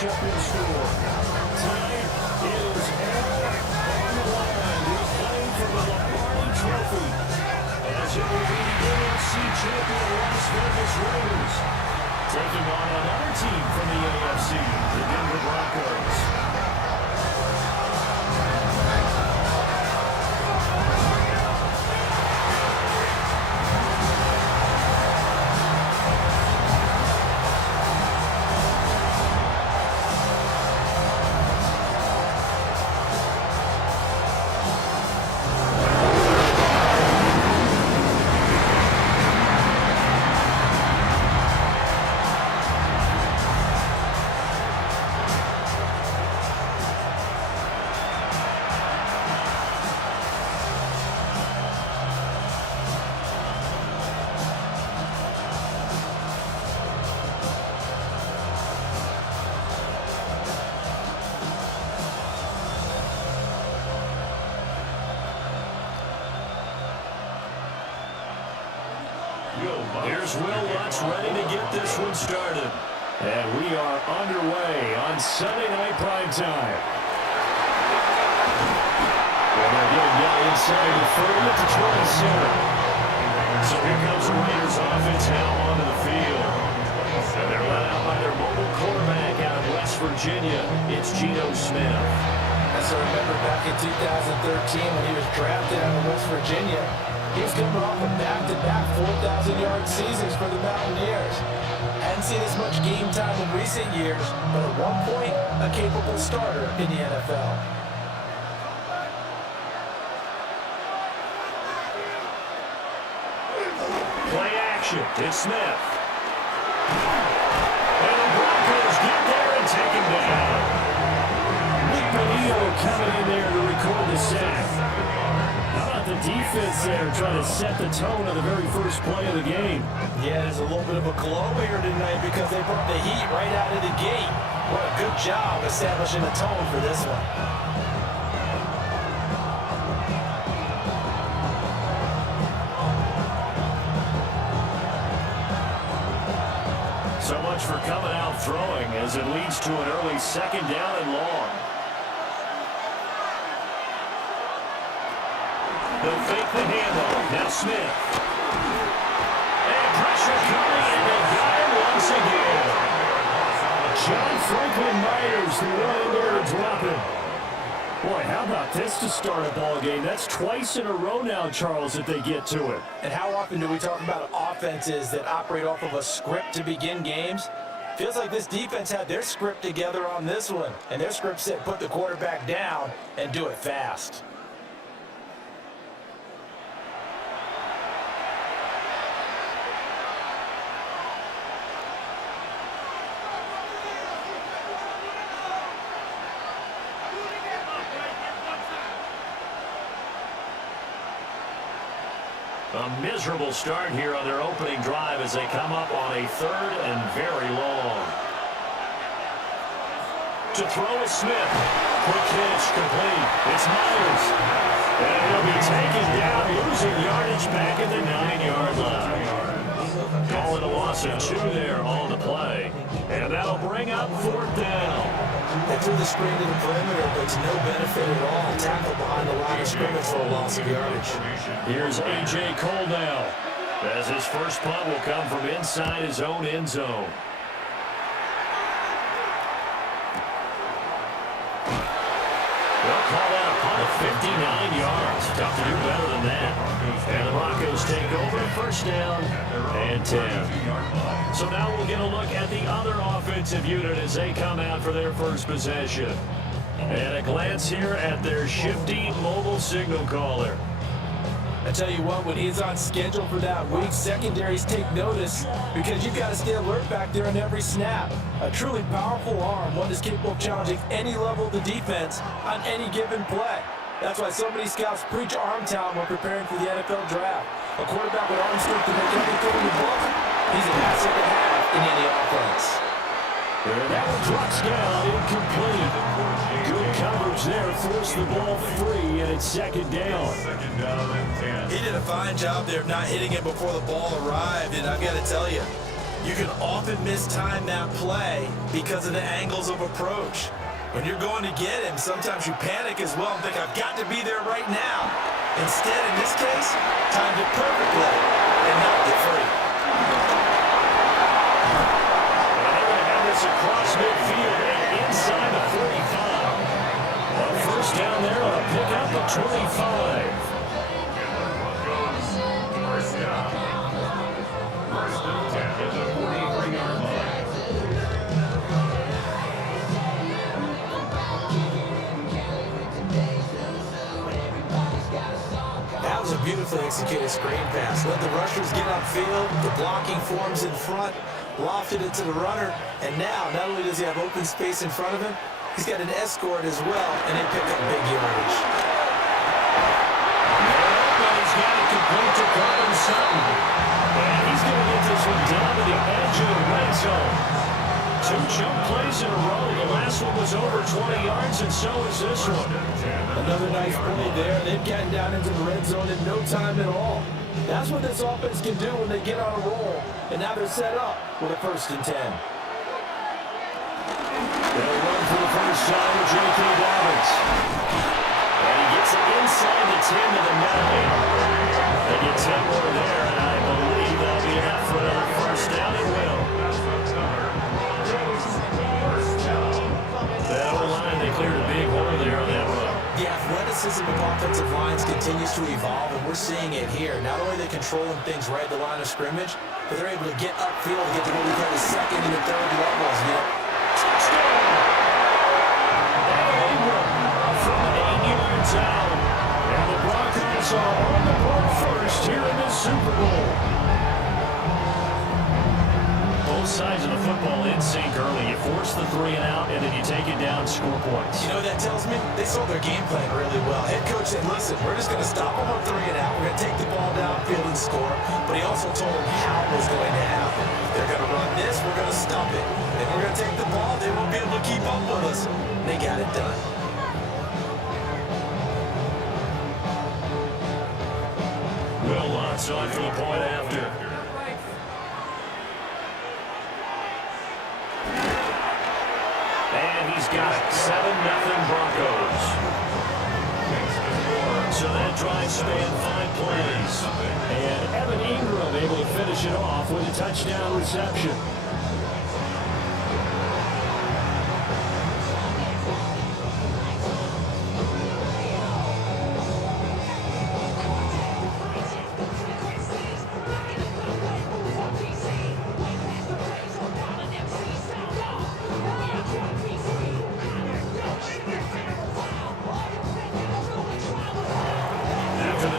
matchup in store. Tonight is all on the line. We're playing for the Lombardi Trophy, as it will be the AFC champion Las Vegas Raiders taking on another team from the AFC, the Denver Broncos. Here's Will Lutz ready to get this one started. And we are underway on Sunday Night Primetime. Well, they're getting down inside the 30 to try to center. So here comes the Raiders offense now onto the field. And they're led out by their mobile quarterback out of West Virginia. It's Geno Smith. As I remember back in 2013 when he was drafted out of West Virginia, he was coming off a back-to-back 4,000-yard seasons for the Mountaineers. Hadn't seen as much game time in recent years, but at one point, a capable starter in the NFL. Play action. It's Smith. And the Broncos get there and take him down. Nick Benito coming in there to record the sack. How about the defense there trying to set the tone of the very first play of the game? Yeah, there's a little bit of a glow here tonight because they brought the heat right out of the gate. What a good job establishing a tone for this one. So much for coming out throwing as it leads to an early second down and long. They'll fake the handoff. Now Smith. And pressure coming, and they got him once again. John Franklin Myers, the one-hander, dropping. Boy, how about this to start a ball game? That's twice in a row now, Charles, that they get to it. And how often do we talk about offenses that operate off of a script to begin games? Feels like this defense had their script together on this one. And their script said put the quarterback down and do it fast. A miserable start here on their opening drive as they come up on a third and very long. To throw is Smith. Quick pitch complete. It's Myers. And he'll be taken down, losing yardage back at the 9-yard line. Call it a loss of 2 there on the play. And that'll bring up 4th down. They threw the screen to the perimeter, but to no benefit at all. Tackle behind the line of scrimmage for a loss of yardage. Here's A.J. Cole now, as his first punt will come from inside his own end zone. They'll call that a punt of 59 yards. Tough to do better than that. And the Broncos take over, first down and 10. So now we'll get a look at the other offensive unit as they come out for their first possession. And a glance here at their shifty mobile signal caller. I tell you what, when he's on schedule for that week, secondaries take notice because you've got to stay alert back there in every snap. A truly powerful arm, one that's capable of challenging any level of the defense on any given play. That's why so many scouts preach arm talent when preparing for the NFL draft. A quarterback with arm strength to make everything in the book, he's an asset to have in any offense. And that one drops down, incomplete. Good coverage there, forced the ball free, and it's second down. He did a fine job there of not hitting it before the ball arrived, and I've got to tell you, You can often mistime that play because of the angles of approach. When you're going to get him, sometimes you panic as well and think, I've got to be there right now. Instead, in this case, timed it perfectly and knocked it free. And they're going to have this across midfield and inside the 45. A first down there on a pickup of 25. That was a beautifully executed screen pass. Let the rushers get upfield. The blocking forms in front. Lofted it to the runner. And now, not only does he have open space in front of him, he's got an escort as well, and they pick up big yardage. He's got it complete to Corbin Sutton. And he's going to get this one down to the edge of the red zone. 2 jump plays in a row. The last one was over 20 yards, and so is this one. Another nice play there. They've gotten down into the red zone in no time at all. That's what this offense can do when they get on a roll. And now they're set up with a 1st and 10. They'll run for the first time with J.K. Dobbins. And he gets it inside the 10 to the 9. They get 10 more there, and I believe that'll be enough for another first down and will. That O-line, they cleared a big hole there on that run. The athleticism of offensive lines continues to evolve, and we're seeing it here. Not only are they controlling things right at the line of scrimmage, but they're able to get upfield to get to what we call the 2nd and the 3rd levels. Touchdown! From 8 yards out. And the Broncos are on the board first here in this Super Bowl. Both sides of the football in sync early. You force the 3 and out, and then you take it down, score points. You know what that tells me? They saw their game plan really well. Head coach said, listen, we're just going to stop them on 3 and out. We're going to take the ball downfield and score. But he also told them how it was going to happen. They're going to run this, we're going to stop it. Then we're going to take the ball, they won't be able to keep up with us. They got it done. Will Lutz on for the point after. And he's got it. 7-0 Broncos. So that drive spanned 5 plays. And Evan Ingram able to finish it off with a touchdown reception.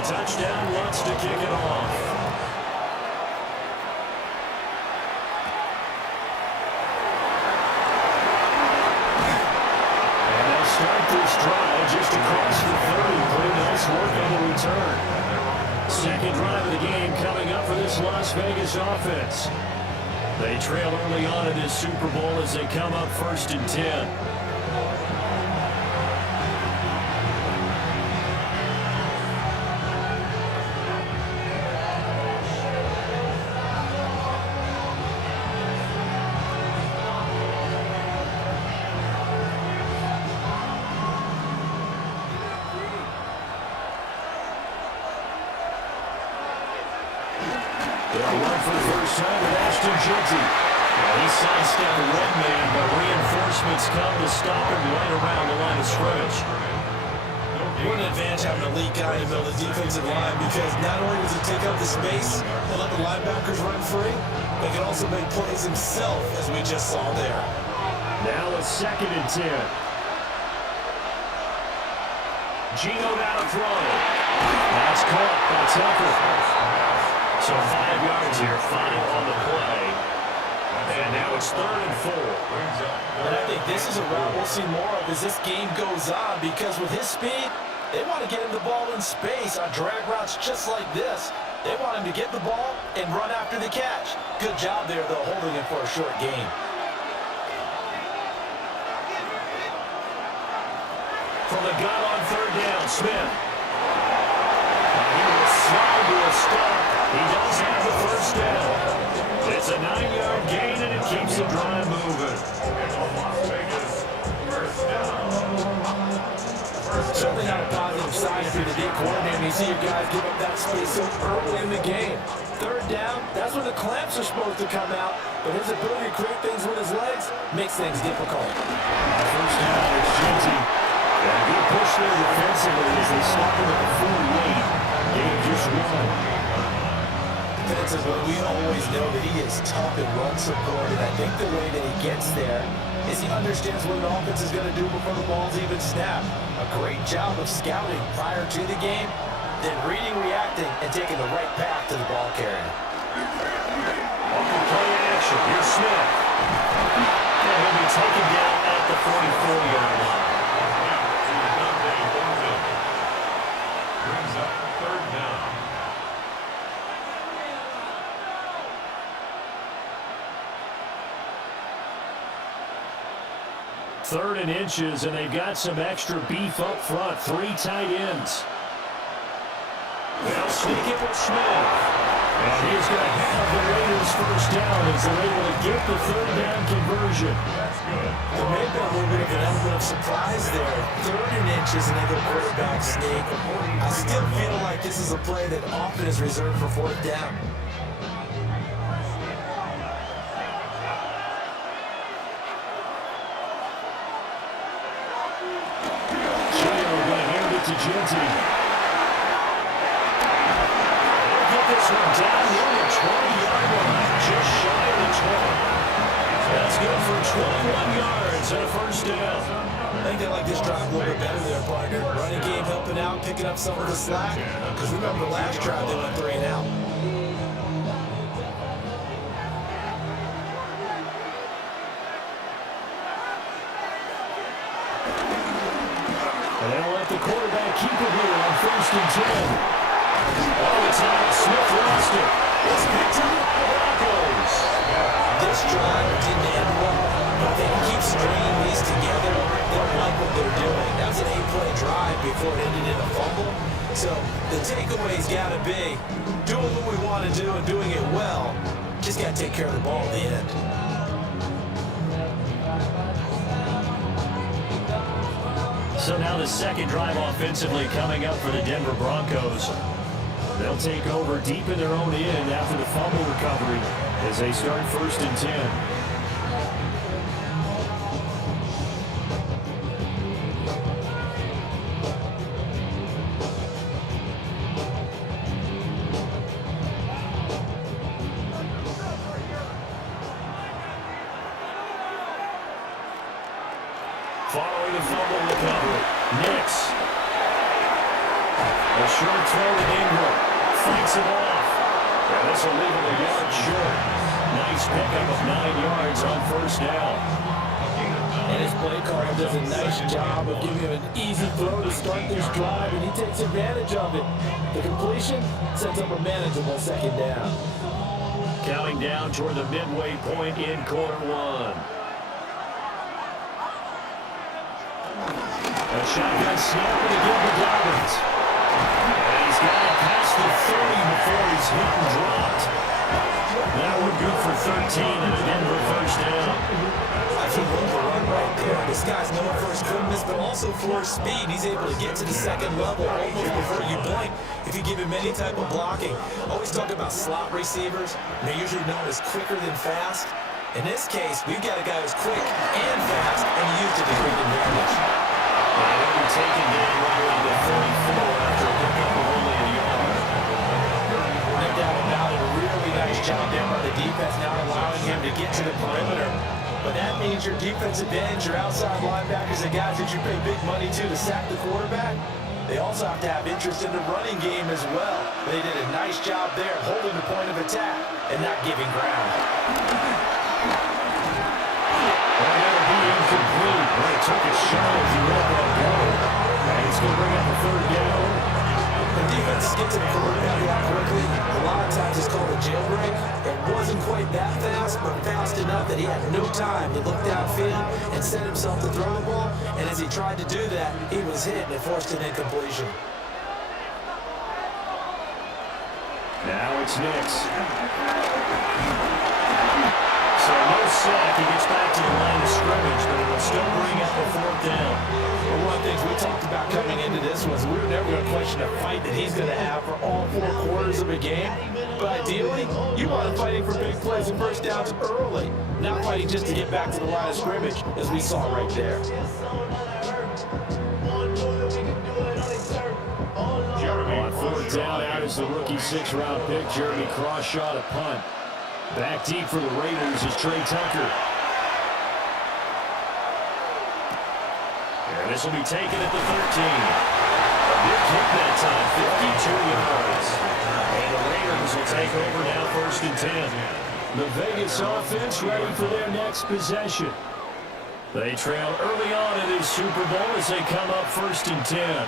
Touchdown, Lutz to kick it off. And they'll start this drive just across the 30. Pretty nice work on the return. 2nd drive of the game coming up for this Las Vegas offense. They trail early on in this Super Bowl as they come up 1st and 10. They'll run for the first time with Ashton Jeanty. He sidestepped the one man, but reinforcements come to stop him right around the line of scrimmage. What an advantage having an elite guy in the middle of the defensive line, because not only does he take up the space and let the linebackers run free, but he can also make plays himself, as we just saw there. Now it's 2nd and 10. Gino now to throw. That's caught by Tucker. So 5 yards here, 5 on the play. And now it's 3rd and 4. And I think this is a route we'll see more of as this game goes on, because with his speed, they want to get him the ball in space on drag routes just like this. They want him to get the ball and run after the catch. Good job there, though, holding him for a short gain. From the gun on 3rd down, Smith. And he will slide to a stop. He does have the first down. It's a 9-yard drive moving. Certainly not a positive sign if you're the D coordinator and you see your guys give up that space so early in the game. Third down, that's when the clamps are supposed to come out, but his ability to create things with his legs makes things difficult. First down, it's Genty. And a good push there defensively as they stop him at the 48. Gain just one. Defensively, we always know that he is tough in run support, and I think the way that he gets there is he understands what an offense is going to do before the ball's even snapped. A great job of scouting prior to the game, then reading, reacting, and taking the right path to the ball carrier. Play action. Here's Smith. And he'll be taken down at the 44-yard line. Brings up third down. Third and inches, and they've got some extra beef up front. 3 tight ends. They'll sneak it with Smith. And he's going to have the Raiders first down as they're able to get the third down conversion. That's good. There may have been a little bit of an element of surprise there. Third and inches, and they go quarterback sneak. I still feel like this is a play that often is reserved for fourth down. To Genty. They'll get this one down near the 20-yard line, just shy of the 20. That's good for 21 yards and a first down. I think they like this drive a little bit better there, partner. Running game helping out, picking up some of the slack. Because remember, last drive they went 3 and out. And they'll let the quarterback keep it here on first and 10. Oh, it's out. Smith lost it. It's picked up by the Broncos. This drive didn't end well, but they can keep stringing these together. They like what they're doing. That was an 8-play drive before it ended in a fumble. So the takeaway's got to be doing what we want to do and doing it well. Just got to take care of the ball at the end. So now the second drive offensively coming up for the Denver Broncos. They'll take over deep in their own end after the fumble recovery as they start first and 10. Following the fumble recovery, Nix. A short throw to Ingram. Fights it off. And this will leave him a yard short. Nice pickup of 9 yards on first down. And his play caller does a nice job of giving him an easy throw to start this drive, and he takes advantage of it. The completion sets up a manageable second down. Counting down toward the midway point in quarter one. A shotgun snap to give to Dobbins. And he's got it past the 30 before he's hit and dropped. That would go for 13 and a Denver first down. I think love the run right there. This guy's known for his quickness, but also for his speed. He's able to get to the second level almost before you blink if you give him any type of blocking. Always talk about slot receivers. They're usually known as quicker than fast. In this case, we've got a guy who's quick and fast, and he used it to great advantage. And he'll be taken down right around the 34 after a pickup of only a yard. No doubt about it. A really nice job there by the defense, now allowing him to get to the perimeter. But that means your defensive ends, your outside linebackers, and guys that you pay big money to sack the quarterback, they also have to have interest in the running game as well. They did a nice job there, holding the point of attack and not giving ground. That'll be incomplete. But it took a shot as he let that go. And it's going to bring up a third down. The defense gets to the quarterback a lot quickly. A lot of times it's called a jailbreak. It wasn't quite that fast, but fast enough that he had no time to look downfield and set himself to throw the ball. And as he tried to do that, he was hit and it forced an incompletion. Now it's Nix. So no sack. He down. Well, one of the things we talked about coming into this was we were never going to question the fight that he's going to have for all 4 quarters of a game. But ideally, you want him fighting for big plays and first downs early, not fighting just to get back to the line of scrimmage, as we saw right there. On 4th down, out is the rookie 6th-round pick, Jeremy Crawshaw, to punt. Back deep for the Raiders is Trey Tucker. And this will be taken at the 13. A big kick that time, 52 yards. And the Raiders will take over now, 1st and 10. The Vegas offense ready for their next possession. They trail early on in this Super Bowl as they come up 1st and 10.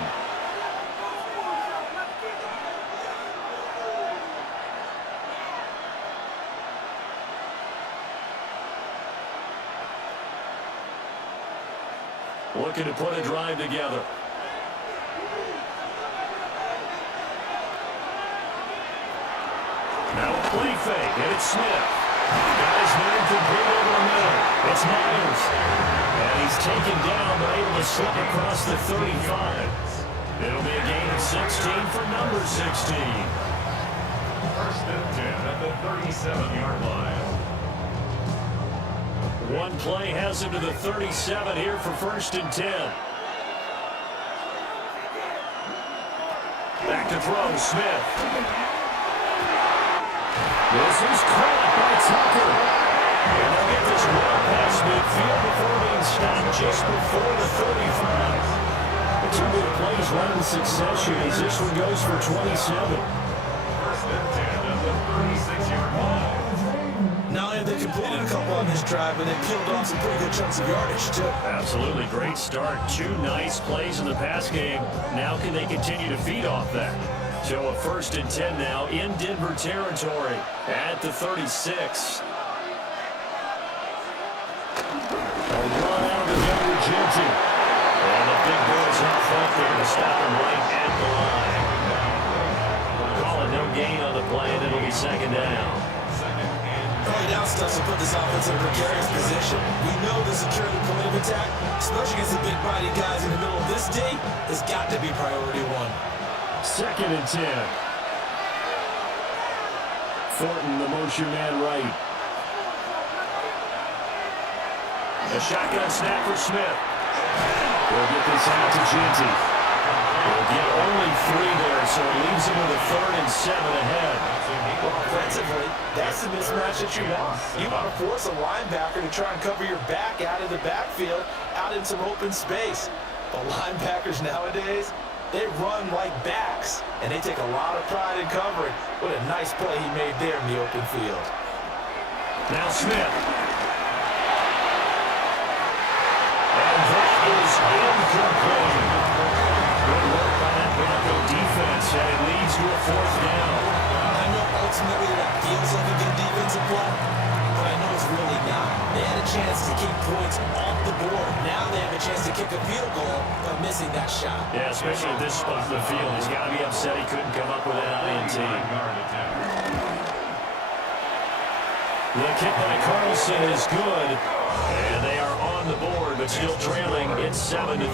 Looking to put a drive together. Now a play fake, and it's Smith. Got his man complete over the middle. It's Myers. And he's taken down, but able to slip across the 35. It'll be a gain of 16 for number 16. 1st and 10 at the 37-yard line. One play has him to the 37 here for 1st and 10. Back to throw, Smith. This is caught by Tucker. And they'll get this well past midfield before being stopped just before the 35. The 2 big plays run in succession as this one goes for 27. 1st and 10 at the 36-yard line. Not only have they completed a couple on this drive, but they peeled off some pretty good chunks of yardage, too. Absolutely great start. 2 nice plays in the pass game. Now can they continue to feed off that? So a 1st and 10 now in Denver territory at the 36. A run out of the Denver Genty. And the big boys up front there to stop him right at the line. Call it no gain on the play, and it'll be 2nd down. Early down stuff to put this offense in a precarious position. We know the security point of attack, especially against the big body guys in the middle of this D, has got to be priority 1. 2nd and 10. Thornton, the motion man right. A shotgun snap for Smith. We'll get this out to Genty. We'll get only 3 there, so it leaves him with a 3rd and 7 ahead. Well, offensively, that's the mismatch that you want. You want to force a linebacker to try and cover your back out of the backfield, out in some open space. But linebackers nowadays, they run like backs, and they take a lot of pride in covering. What a nice play he made there in the open field. Now Smith. And that is incomplete. Good work by that Bronco defense, and it leads to a 4th down. I know ultimately that feels like a good defensive play, but I know it's really not. They had a chance to keep points off the board. Now they have a chance to kick a field goal by missing that shot. Yeah, especially at this spot in the field. He's got to be upset he couldn't come up with that INT. The kick by Carlson is good, and they are on the board, but still trailing. It's 7-3.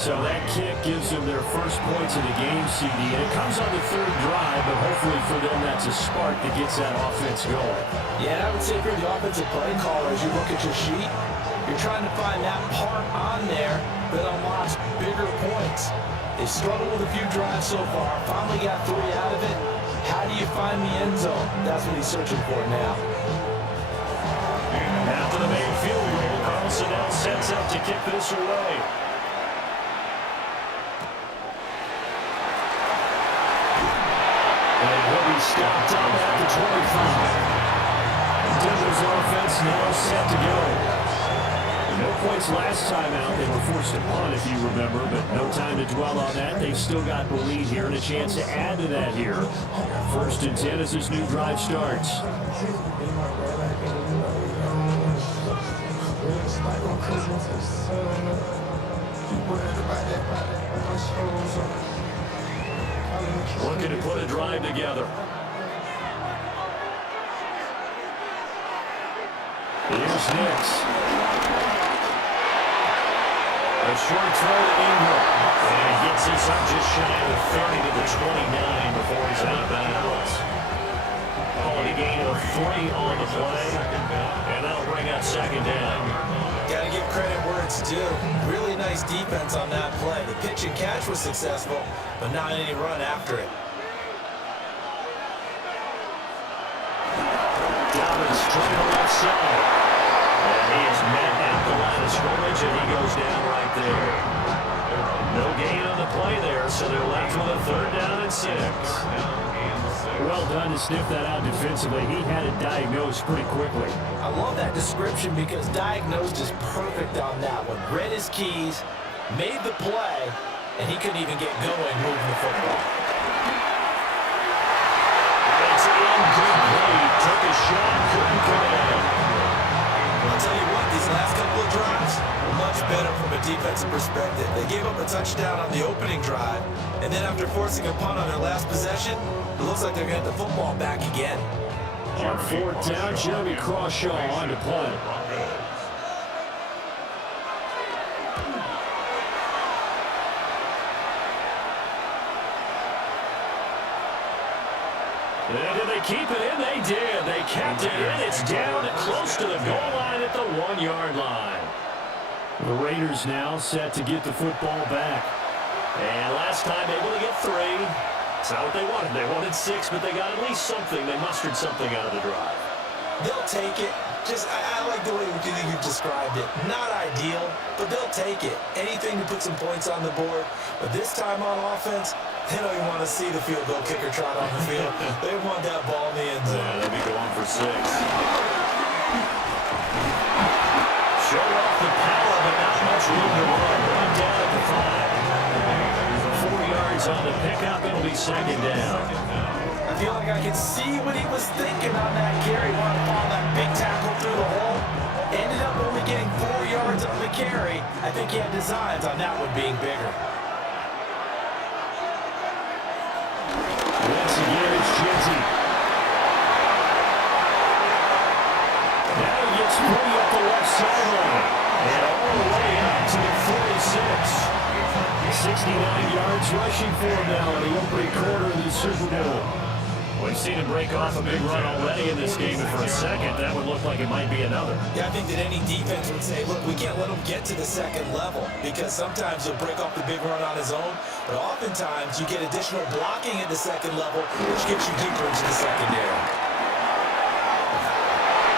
So that kick gives them their first points of the game, CD, and it comes on the 3rd drive, but hopefully for them that's a spark that gets that offense going. Yeah, and I would say if you're the offensive play caller, as you look at your sheet, you're trying to find that part on there that unlocks bigger points. They've struggled with a few drives so far, finally got 3 out of it. How do you find the end zone? That's what he's searching for now. After the main field goal, Carlson now sets up to kick this away. And he'll be stopped up at the 25. Denver's offense now set to go. No points last time out. They were forced to punt, if you remember, but no time to dwell on that. They've still got the lead here and a chance to add to that here. 1st and 10 as this new drive starts. Looking to put a drive together. Here's Nix. A short throw to Ingram. And he gets this up just shy of 30 to the 29 before he's out of bounds. Calling a gain of 3 on the play. And that'll bring up second down. Got to give credit where it's due. Really nice defense on that play. The pitch and catch was successful, but not any run after it. Dobbins straight to the left side. And he is met at the line of scrimmage, and he goes down right there. No gain on the play there, so they're left with a 3rd down and 6. Well done to sniff that out defensively. He had it diagnosed pretty quickly. I love that description because diagnosed is perfect on that one. Read his keys, made the play, and he couldn't even get going moving the football. It's incomplete. Took a shot, couldn't connect. I'll tell you what, these last couple of drives were much better from a defensive perspective. They gave up a touchdown on the opening drive, and then after forcing a punt on their last possession, it looks like they're going to get the football back again. On 4th down, Jeremy Crawshaw on to play. And did they keep it in? They did. They kept it in. It's down close to the goal line at the 1-yard line. The Raiders now set to get the football back. And last time able to get 3. It's not what they wanted. They wanted 6, but they got at least something. They mustered something out of the drive. They'll take it. I like the way you described it. Not ideal, but they'll take it. Anything to put some points on the board. But this time on offense, they don't even want to see the field goal kicker trot on the field. They want that ball in the end zone. Yeah, they'll be going for 6. Show off the power, but not much room to run. Run down at the 5. 4 yards on the pickup. It'll be second down. I feel like I can see what he was thinking on that carry. Wanted to follow that big tackle through the hole. Ended up only getting 4 yards on the carry. I think he had designs on that one being bigger. Once again, it's Jensen. Now he gets free up the left sideline. And all the way up to the 46. 69 yards rushing for him now in the opening quarter of the Super Bowl. We've seen him break off a big run already in this game, and for a second, that would look like it might be another. Yeah, I think that any defense would say, look, we can't let him get to the second level because sometimes he'll break off the big run on his own, but oftentimes you get additional blocking at the second level, which gets you deeper into the secondary.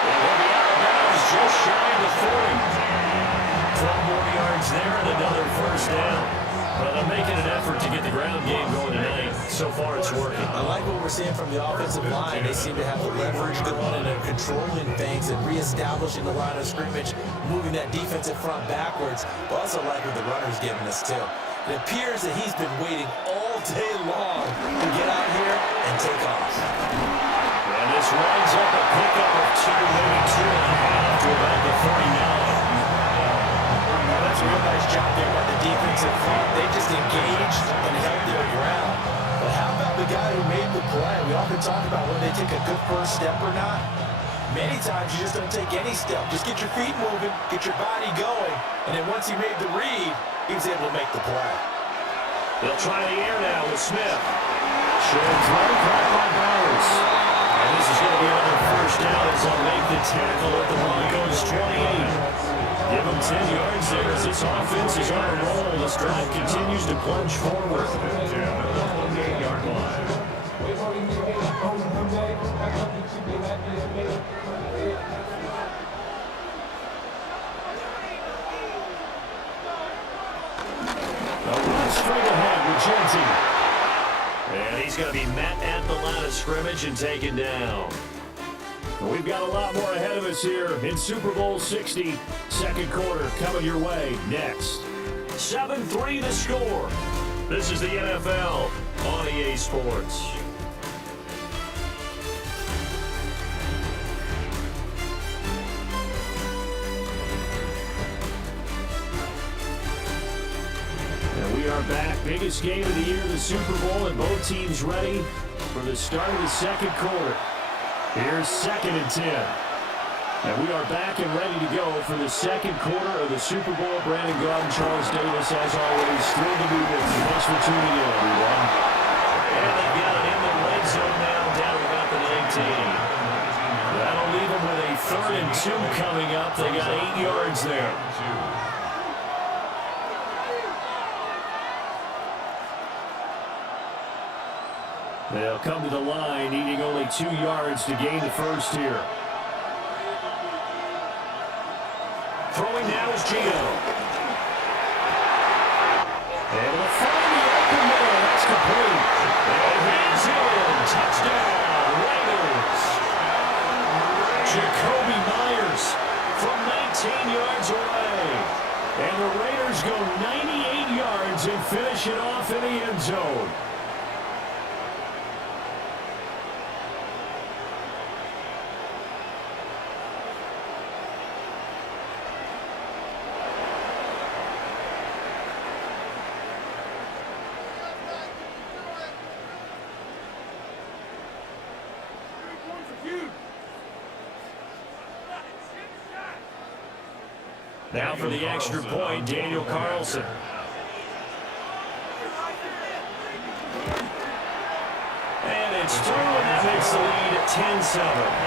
And he'll be out of bounds just shy of the 40. 12 more yards there and another 1st down. Well, they're making an effort to get the ground game going tonight. So far, it's working. I like what we're seeing from the offensive line. They seem to have the leverage going and they're controlling things and reestablishing the line of scrimmage, moving that defensive front backwards. But also like what the runner's giving us, too. It appears that he's been waiting all day long to get out here and take off. And this winds up a pickup of 2, maybe 2.5 to about the 39. That's a real nice job there by the defensive front. They just engaged and held their ground. But how about the guy who made the play? We often talk about when they take a good first step or not. Many times you just don't take any step. Just get your feet moving, get your body going, and then once he made the read, he was able to make the play. They'll try the air now with Smith. Short throw, caught by Bowers. And this is going to be another 1st down as they'll make the tackle at the Broncos 28. Give them 10 yards there as this offense is on a roll. This drive continues to plunge forward. Straight ahead with Jensen. And he's going to be met at the line of scrimmage and taken down. We've got a lot more ahead of us here in Super Bowl 60. Second quarter coming your way next. 7-3 the score. This is the NFL on EA Sports. And we are back. Biggest game of the year, the Super Bowl, and both teams ready for the start of the second quarter. Here's 2nd and 10. And we are back and ready to go for the second quarter of the Super Bowl. Brandon Gaudin, Charles Davis, as always, thrilled to be with you. Thanks for tuning in, everyone. And they've got it in the red zone now, down about the 19. That'll leave them with a 3rd and 2 coming up. They got 8 yards there. They'll come to the line, needing only 2 yards to gain the first here. Throwing now is Gio. Able to find the open man. That's complete. And he's in. Touchdown, Raiders. Jacoby Myers from 19 yards away. And the Raiders go 98 yards and finish it off in the end zone. Now for the extra point, Daniel Carlson. And it's through, and that makes the lead at 10-7.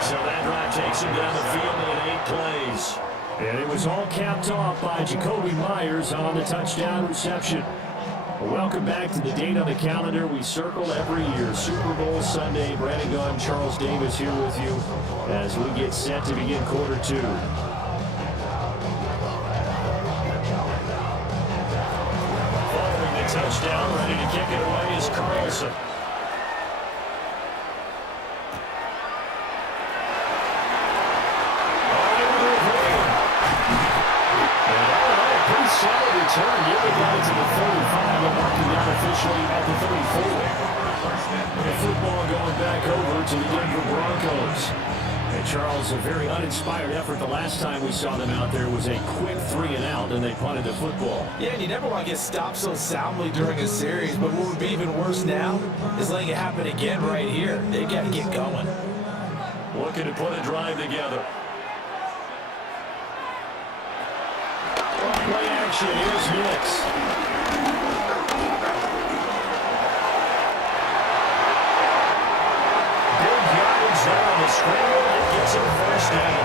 So that drive takes him down the field in 8 plays. And it was all capped off by Jacoby Myers on the touchdown reception. Welcome back to the date on the calendar we circle every year. Super Bowl Sunday. Brandon Gaudin, Charles Davis here with you as we get set to begin quarter 2. Following the touchdown, ready to kick it away is Carlson. Solid return. Here we got it to the 35. We're marking down officially at the 34. The football going back over to the Denver Broncos. And Charles, a very uninspired effort. The last time we saw them out there was a quick 3-and-out, and they punted the football. Yeah, and you never want to get stopped so soundly during a series, but what would be even worse now is letting it happen again right here. They got to get going. Looking to put a drive together. Play action. Here's Nix. Big yardage there on the scramble. That gets him first down.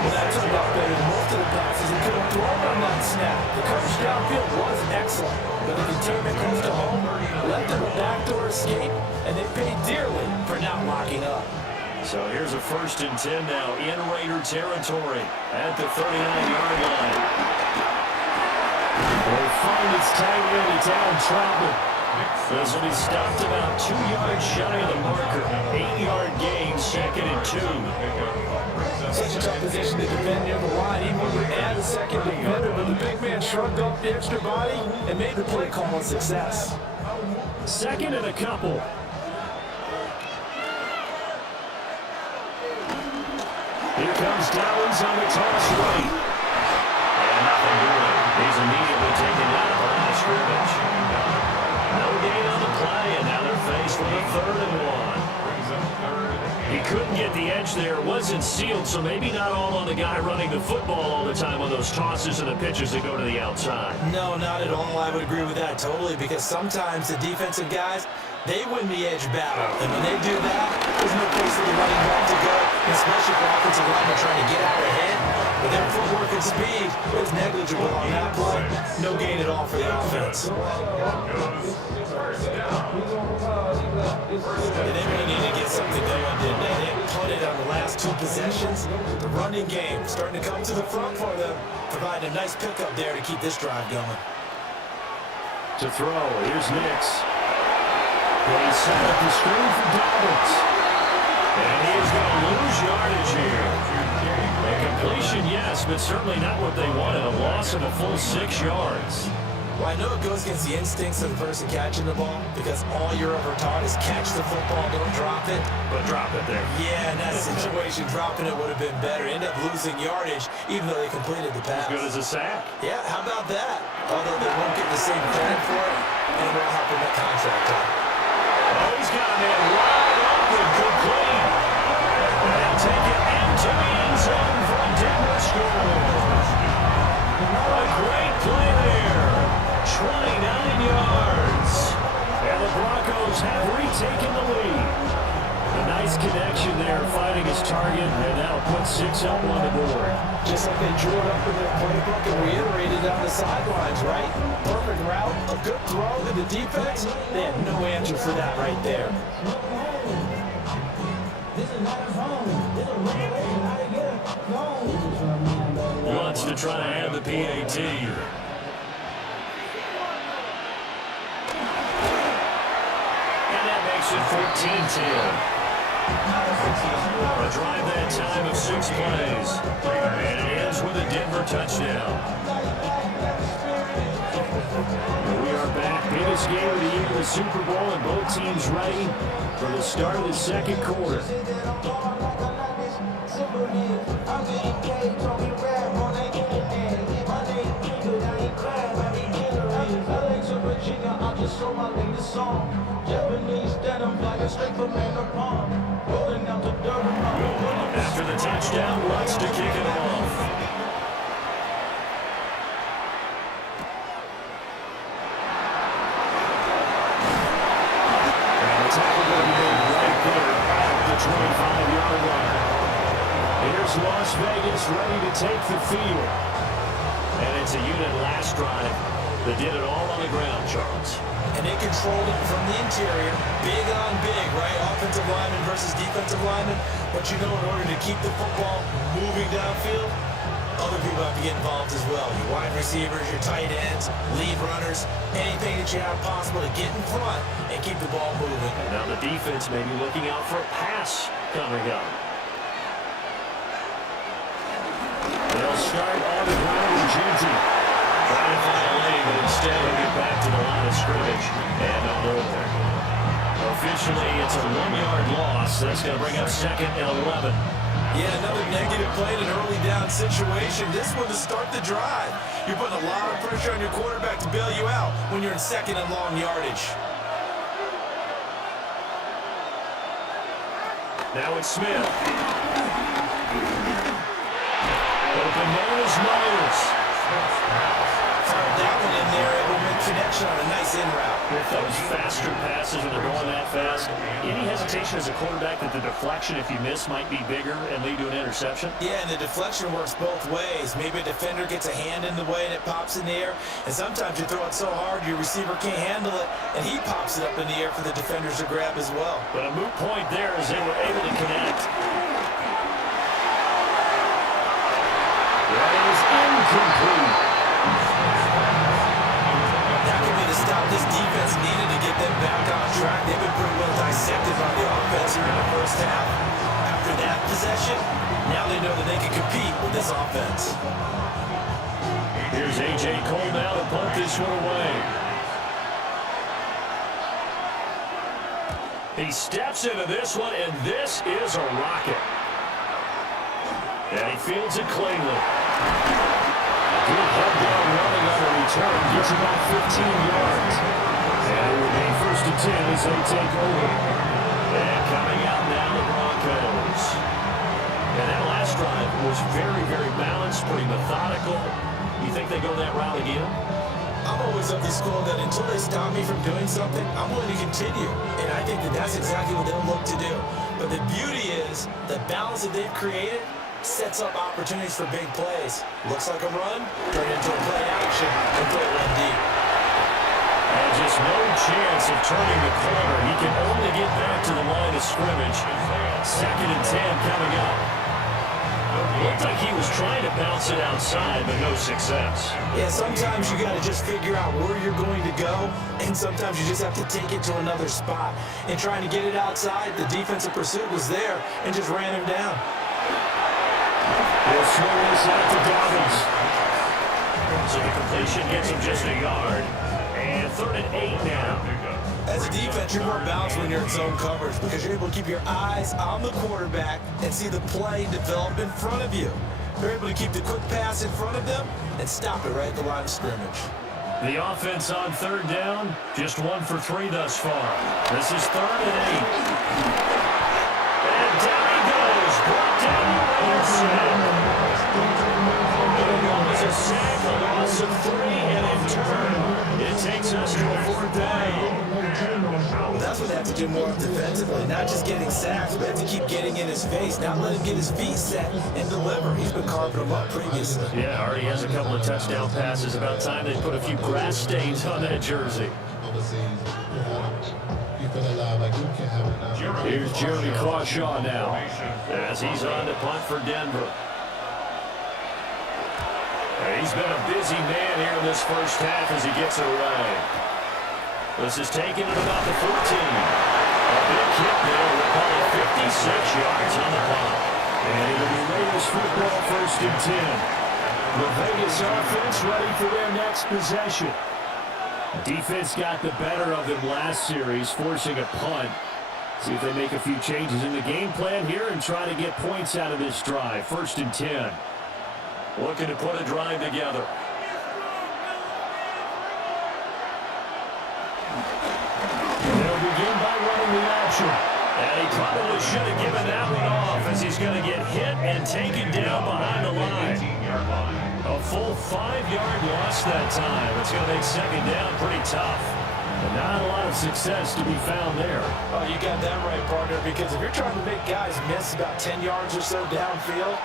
Well, that turned out better than most of the passes he could have thrown on that snap. The coverage downfield was excellent, but the containment close to home left them a backdoor escape, and they paid dearly for not locking up. So here's a 1st and 10 now in Raider territory at the 39-yard line. Will find its tight end. It's Adam Troutman. This will be stopped about 2 yards shy of the marker. 8-yard gain, 2nd and 2. Such a tough position to defend near the line, even when you add a second defender, but the big man shrugged off the extra body and made the play call a success. 2nd and a couple. Here comes Downs on the toss right. And nothing doing. He's immediately taken out of the line of scrimmage. No gain on the play, and now they're faced with a 3rd and 1. He couldn't get the edge coverage there wasn't sealed, so maybe not all on the guy running the football all the time on those tosses and the pitches that go to the outside. No, not at all. I would agree with that totally, because sometimes the defensive guys, they win the edge battle. And when they do that, there's no place for the running back to go, especially for offensive linemen trying to get out ahead. But their footwork and speed was negligible on that play. No gain at all for the offense. They really need to get something going, didn't they? They punted on the last two possessions. The running game starting to come to the front for them, providing a nice pickup there to keep this drive going. To throw, here's Nix. They set up the screen for Dobbins. And he is going to lose yardage here. A completion, yes, but certainly not what they wanted. A loss of a full 6 yards. Well, I know it goes against the instincts of the person catching the ball, because all you're ever taught is catch the football, don't drop it. But drop it there. Yeah, in that situation, dropping it would have been better. End up losing yardage, even though they completed the pass. As good as a sack. Yeah, how about that? Although they won't get the same credit for it, and it will help in that contract time. Oh, he's got a man wide open, complete. And they'll take it into the end zone for a Denver score. A great play there. 29 yards. And the Broncos have retaken the lead. A nice connection there, finding his target, and that'll put 6 up on the board. Just like they drew it up in their playbook and reiterated on the sidelines, right? Perfect route, a good throw to the defense. They had no answer for that right there. Wants to try to add the PAT. And that makes it 14-10. A drive that time of 6 plays. And it ends with a Denver touchdown. We are back. Biggest game of the year, the Super Bowl, and both teams ready for the start of the second quarter. After the touchdown, wants to kick it off. And the tackle will be made right there at the 25-yard line. Here's Las Vegas ready to take the field. And it's a unit last drive that did it all on the ground, Charles. And they controlled it from the interior, big on big, right? Offensive lineman versus defensive lineman. But you know, in order to keep the football moving downfield, other people have to get involved as well. Your wide receivers, your tight ends, lead runners, anything that you have possible to get in front and keep the ball moving. Now the defense may be looking out for a pass coming up. They'll start on the ground with Genty. Trying to find a lane, but instead he'll get back to the line of scrimmage. And no more there. Officially, it's a 1-yard loss. That's going to bring up 2nd and 11. Yeah, another negative play in an early down situation. This one to start the drive. You're putting a lot of pressure on your quarterback to bail you out when you're in 2nd and long yardage. Now it's Smith. Open man is Myers. Found that one in there, able to make connection on a nice in route. With those faster passes when they're going that fast, any hesitation as a quarterback that the deflection, if you miss, might be bigger and lead to an interception? Yeah, and the deflection works both ways. Maybe a defender gets a hand in the way and it pops in the air, and sometimes you throw it so hard your receiver can't handle it, and he pops it up in the air for the defenders to grab as well. But a moot point there as they were able to connect. That is incomplete. That could be the stop this defense needed to get them back on track. They've been pretty well dissected by the offense here in the first half. After that possession, now they know that they can compete with this offense. Here's A.J. Cole now to punt this one away. He steps into this one, and this is a rocket. And he fields it cleanly. Good head down running on the return. Gets about 15 yards. And it will be 1st and 10 as they take over. And coming out now, the Broncos. And that last drive was very, very balanced, pretty methodical. You think they go that route again? I'm always of the school that until they stop me from doing something, I'm willing to continue. And I think that that's exactly what they'll look to do. But the beauty is the balance that they've created sets up opportunities for big plays. Looks like a run, turn it into a play action, and play run deep. And just no chance of turning the corner. He can only get back to the line of scrimmage. 2nd and 10 coming up. Looked like he was trying to bounce it outside, but no success. Yeah, sometimes you got to just figure out where you're going to go, and sometimes you just have to take it to another spot. And trying to get it outside, the defensive pursuit was there and just ran him down. He'll swing this out to Dobbins. So the completion gets him just a yard. And 3rd and 8 now. As a defense, you're more balanced when you're in zone coverage because you're able to keep your eyes on the quarterback and see the play develop in front of you. You're able to keep the quick pass in front of them and stop it right at the line of scrimmage. The offense on 3rd down, just 1 for 3 thus far. This is 3rd and 8. And down he goes, brought down the other side. It was a sack, a loss of 3, and in turn, it takes us to a 4th down. That's what they have to do more defensively, not just getting sacks, but have to keep getting in his face, not let him get his feet set and deliver. He's been carving them up previously. Yeah, already has a couple of touchdown passes. About time they put a few grass stains on that jersey. Here's Jeremy Crawshaw now. As he's on to punt for Denver. He's been a busy man here in this first half as he gets it away. This is taken at about the 14. A big hit there. We'll call it 56 yards on the punt. And it'll be Raiders football, 1st and 10. The Vegas offense ready for their next possession. Defense got the better of them last series, forcing a punt. See if they make a few changes in the game plan here and try to get points out of this drive. 1st and 10. Looking to put a drive together. They'll begin by running the option. And he probably should have given that one off as he's going to get hit and taken down behind the line. A full 5-yard loss that time. It's going to make 2nd down pretty tough. And not a lot of success to be found there. Oh, you got that right, partner, because if you're trying to make guys miss about 10 yards or so downfield,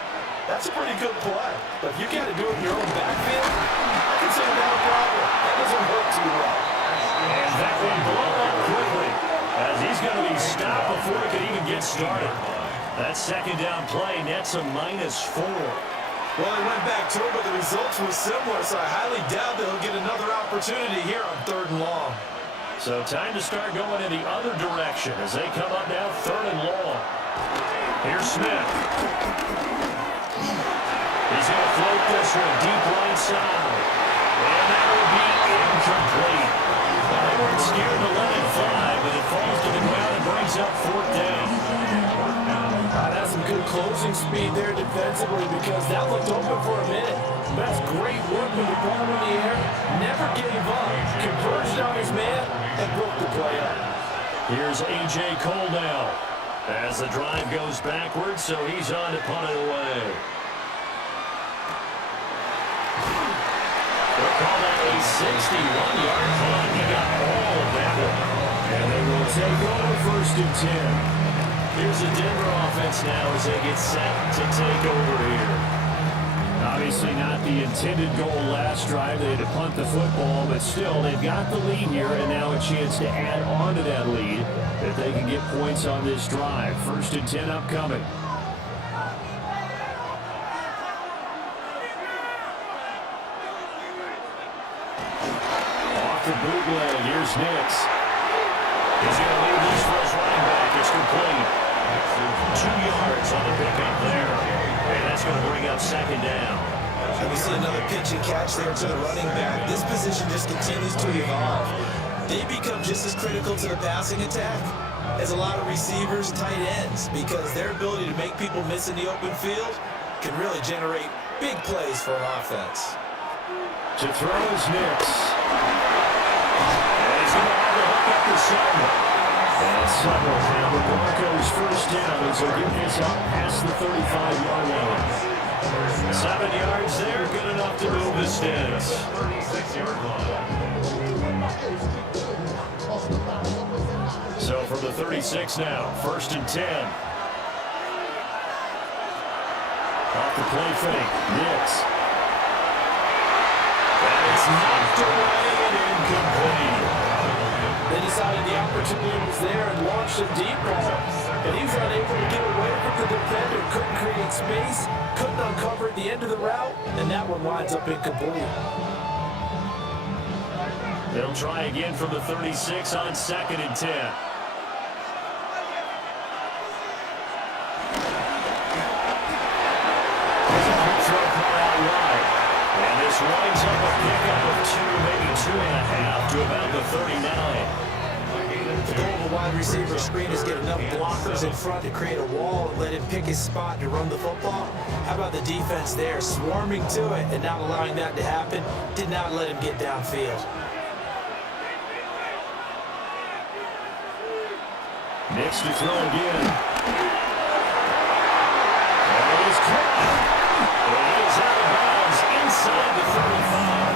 that's a pretty good play. But if you got to do it in your own backfield, I consider that a problem. That doesn't work too well. And that one blown up quickly as he's going to be stopped before he could even get started. That 2nd down play nets a -4. Well, they went back to it, but the results were similar, so I highly doubt that he'll get another opportunity here on 3rd and long. So time to start going in the other direction as they come up now 3rd and long. Here's Smith. He's going to float this one deep right side. And that will be incomplete. They weren't scared to let it fly, but it falls to the ground and brings up 4th down. That's some good closing speed there defensively because that looked open for a minute. That's great work with the ball in the air. Never gave up. Converged on his man and broke the play up. Here's A.J. Cole now as the drive goes backwards, so he's on to punt it away. They'll call that a 61-yard punt. He got all of that one. And they will take over 1st and 10. Here's the Denver offense now as they get set to take over here. Obviously not the intended goal last drive. They had to punt the football, but still, they've got the lead here, and now a chance to add on to that lead if they can get points on this drive. 1st and 10 upcoming. Off the bootleg, here's Nix. He's going to leave this for his running back. It's complete. 2 yards on the pickup there. And that's going to bring up 2nd down. And we see another pitch and catch there to the running back. This position just continues to evolve. They become just as critical to the passing attack as a lot of receivers, tight ends, because their ability to make people miss in the open field can really generate big plays for an offense. To throw is Nix. And he's going to have to hook up the side. And several have the Broncos first down as they get this up past the 35-yard line. 7 yards there, good enough to move the sticks. 36-yard line. So from the 36 now, 1st and 10. Off the play fake, Nix. And it's knocked away and incomplete. They decided the opportunity was there and launched a deep ball. And he was unable to get away from the defender, couldn't create space, couldn't uncover at the end of the route, and that one winds up incomplete. They'll try again from the 36 on 2nd and 10. And this winds up a pickup of 2, maybe 2.5 to about the 39. The goal of a wide receiver screen is get enough blockers in front to create a wall and let him pick his spot to run the football. How about the defense there, swarming to it and not allowing that to happen? Did not let him get downfield. Next to throw again. And it is caught. It is out of bounds inside the 35.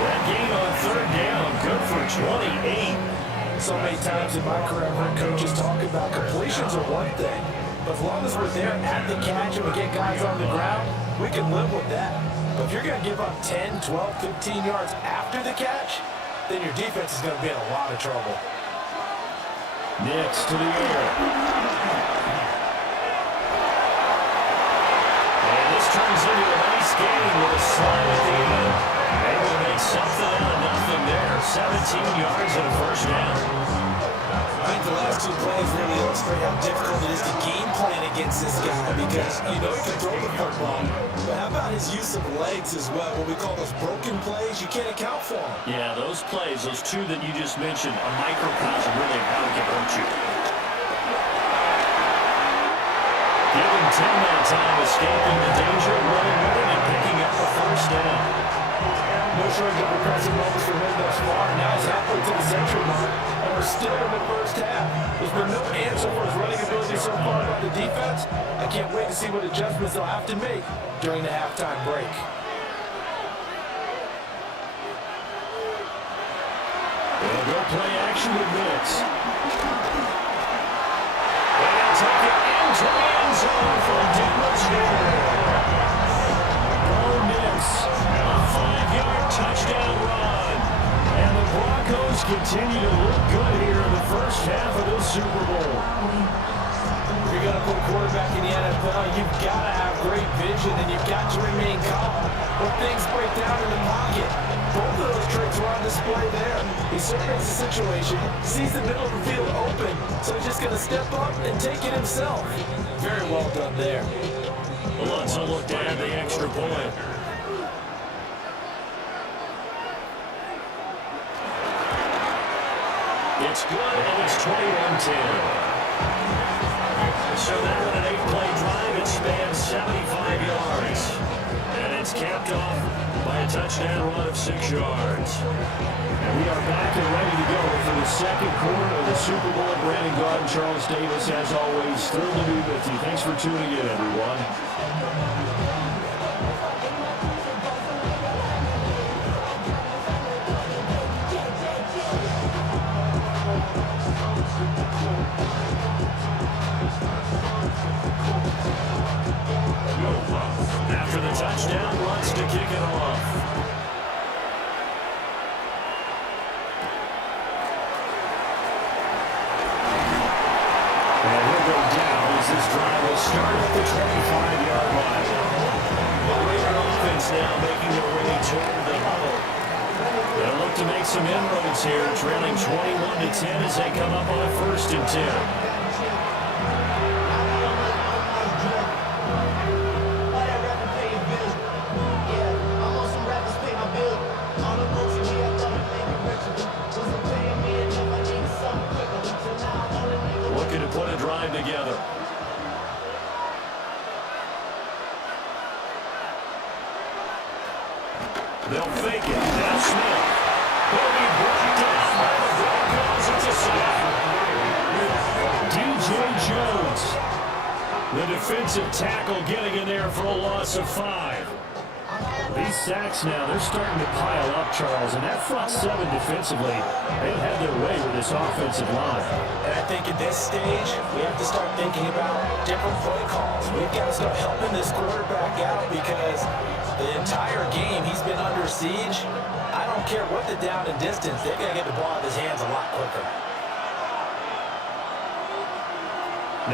That gain on 3rd down, good for 28. So many times in my career, I've heard coaches talk about completions are one thing, but as long as we're there at the catch and we get guys on the ground, we can live with that. But if you're going to give up 10, 12, 15 yards after the catch, then your defense is going to be in a lot of trouble. Next to the air. And this turns into a nice game with a slide at the end. Able to make something out of nothing there. 17 yards and a 1st down. I think the last 2 plays really illustrate how difficult it is to game plan against this guy because you know he can throw the football. But how about his use of legs as well? What we call those broken plays, you can't account for them. Yeah, those plays, those 2 that you just mentioned, a microcosm really of how it can hurt you. Giving Tim that time, escaping the danger, running with it, and picking up the 1st down. No short of impressive moments for him thus far. Now he's halfway to the century mark, and we're still in the 1st half. There's been no answer for his running ability so far by the defense. I can't wait to see what adjustments they'll have to make during the halftime break. They'll go play action with Nix. And they'll take it into the end zone for Denver's here. A 5-yard touchdown run. And the Broncos continue to look good here in the 1st half of this Super Bowl. If you're going to put a quarterback in the NFL, you've got to have great vision and you've got to remain calm when things break down in the pocket. Both of those traits were on display there. He surveys the situation, sees the middle of the field open, so he's just going to step up and take it himself. Very well done there. Alonso looked to add the extra point. It's good, and it's 21-10. So now with an 8-play drive, it spans 75 yards. And it's capped off by a touchdown run of 6 yards. And we are back and ready to go for the 2nd quarter of the Super Bowl. Brandon Garden, Charles Davis, as always, thrilled to be with you. Thanks for tuning in, everyone. After the touchdown, wants to kick it off. And he'll go down as this drive will start at the 25-yard line. The Raider offense now making their way toward the huddle. They'll look to make some inroads here, trailing 21-10 as they come up on a 1st and 10. Looking to put a drive together. They'll fake it. Now Smith. He'll be brought down by the Broncos. It's a sack. The defensive tackle getting in there for a loss of 5. These sacks now, they're starting to pile up, Charles, and that front seven defensively, they've had their way with this offensive line. And I think at this stage, we have to start thinking about different play calls. We've got to start helping this quarterback out because the entire game he's been under siege. I don't care what the down and distance, they've got to get the ball out of his hands a lot quicker.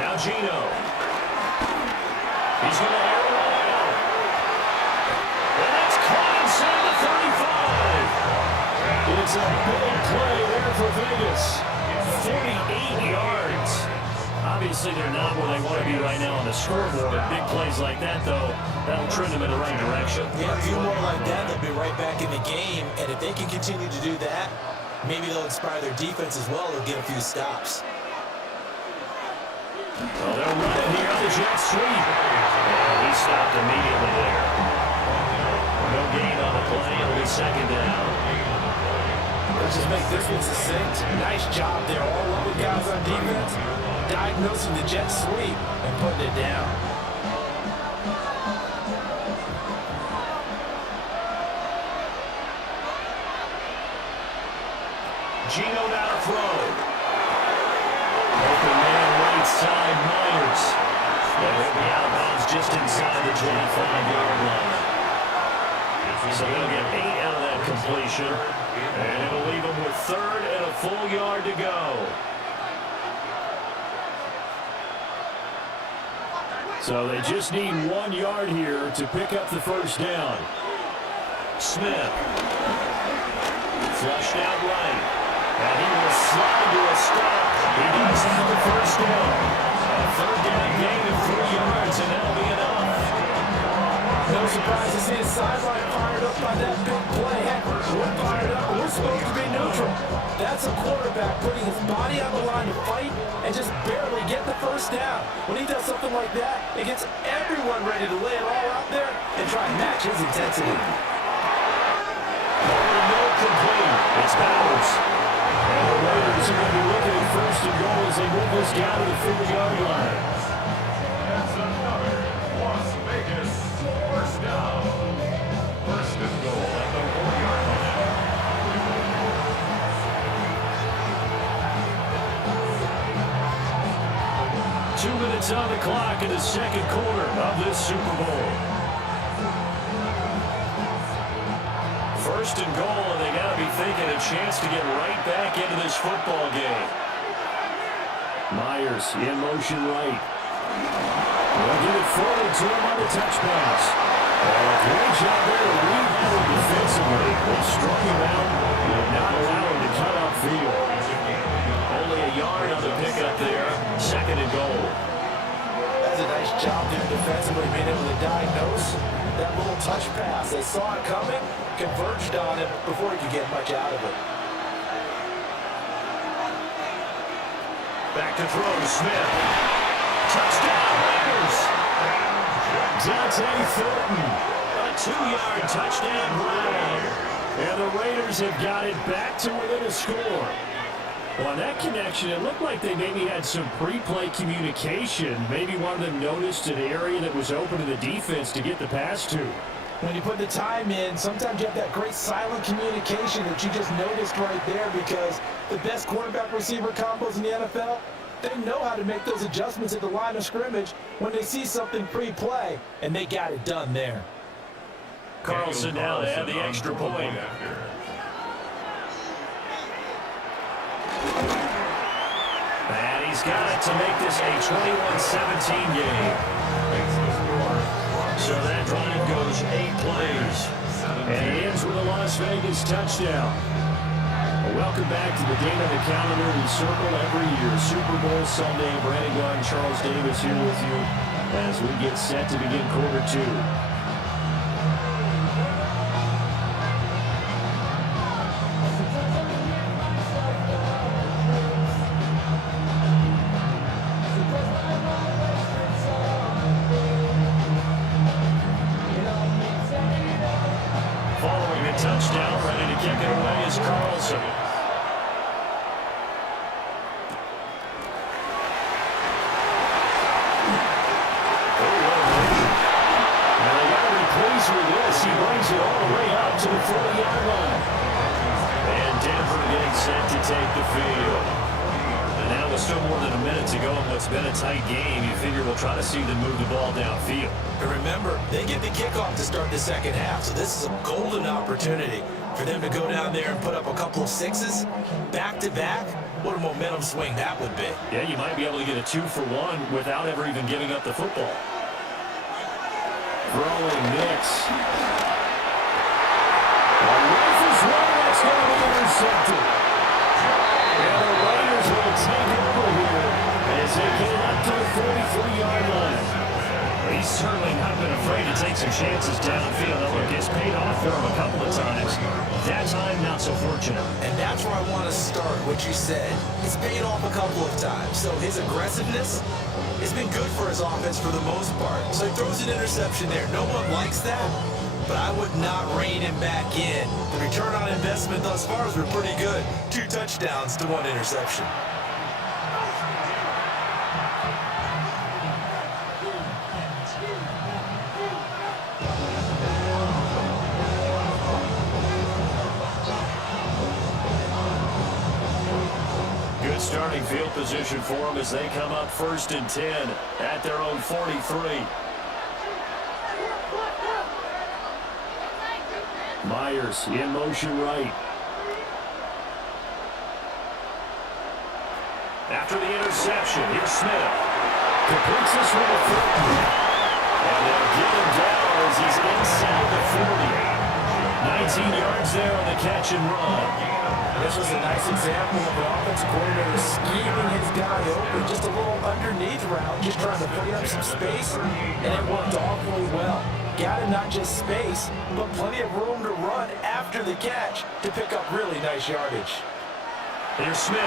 Now Gino. He's going to air it wide out. And that's caught inside the 35. It's a big play there for Vegas. 48 yards. Obviously, they're not where they want to be right now on the scoreboard. Big plays like that, though, that'll trend them in the right direction. Yeah, a few more like that, they'll be right back in the game. And if they can continue to do that, maybe they'll inspire their defense as well. They'll get a few stops. Well, they're running here on the jet sweep. And he stopped immediately there. No gain on the play. It'll be second down. Let's just make this one succinct. Nice job there. All 11 guys on defense diagnosing the jet sweep and putting it down. Gino now to throw. Open man right side, Myers. And he'll be out of bounds just inside the 25-yard line. So they'll get 8 out of that completion. And it'll leave them with third and a full yard to go. So they just need 1 yard here to pick up the first down. Smith. Flushed out right. And he will slide to a stop. He does have the first down. A third down gain of 3 yards, and that'll be enough. No surprise to see his sideline fired up by that big play. Heck, we're fired up. We're supposed to be neutral. That's a quarterback putting his body on the line to fight and just barely get the first down. When he does something like that, it gets everyone ready to lay it all out there and try and match his intensity. No complete. It's Bowers. And the Raiders are going to be looking at first and goal as they move this down to the 40-yard line. That's another Las Vegas first down. First and goal at the 40-yard line. 2 minutes on the clock in the second quarter of this Super Bowl. First and goal, and they got to be thinking a chance to get right back into this football game. Myers in motion right. They'll get it forward to him on the touch pass. Great job there to read that one defensively. They strung him out and did not allow him to cut upfield. Only a yard on the pickup there. Second and goal. That's a nice job there defensively, being able to diagnose that little touch pass. They saw it coming, converged on it before he could get much out of it. Back to throw to Smith. Touchdown Raiders. Dante Thornton. A 2-yard touchdown grab. And the Raiders have got it back to within a score. Well, on that connection, it looked like they maybe had some pre-play communication. Maybe one of them noticed an area that was open to the defense to get the pass to. When you put the time in, sometimes you have that great silent communication that you just noticed right there, because the best quarterback-receiver combos in the NFL, they know how to make those adjustments at the line of scrimmage when they see something pre-play, and they got it done there. Carlson now to add the extra point. And he's got it to make this a 21-17 game. So that drive goes 8 plays. And it ends with a Las Vegas touchdown. Well, welcome back to the date on the calendar we circle every year. Super Bowl Sunday. Brandon Gunn, Charles Davis here with you as we get set to begin quarter 2. Touchdown, ready to kick it away is Carlson. take the field. And now with still more than a minute to go in what's been a tight game, you figure we'll try to see them move the ball downfield. And remember, they get the kickoff to start the second half, so this is a golden opportunity for them to go down there and put up a couple of sixes back-to-back. What a momentum swing that would be. Yeah, you might be able to get a 2-for-1 without ever even giving up the football. Throwing Nix. Rifles one, that's going to be intercepted. And the Raiders will take over here as they get up to the 43-yard line. He's certainly not been afraid to take some chances downfield. Look, it's paid off for him a couple of times. That time, not so fortunate. And that's where I want to start, what you said. It's paid off a couple of times. So his aggressiveness has been good for his offense for the most part. So he throws an interception there. No one likes that, but I would not rein him back in. The return on investment thus far has been pretty good. 2 touchdowns to 1 interception. Good starting field position for them as they come up 1st and 10 at their own 43. Myers in motion right. After the interception, here's Smith. Completes this one to 50. And they'll get him down as he's inside the 40. 19 yards there on the catch and run. This was a nice example of an offensive coordinator scheming his guy open, just a little underneath route, just trying to free up some space, and it worked awfully well. Got him not just space, but plenty of room to run after the catch to pick up really nice yardage. Here's Smith.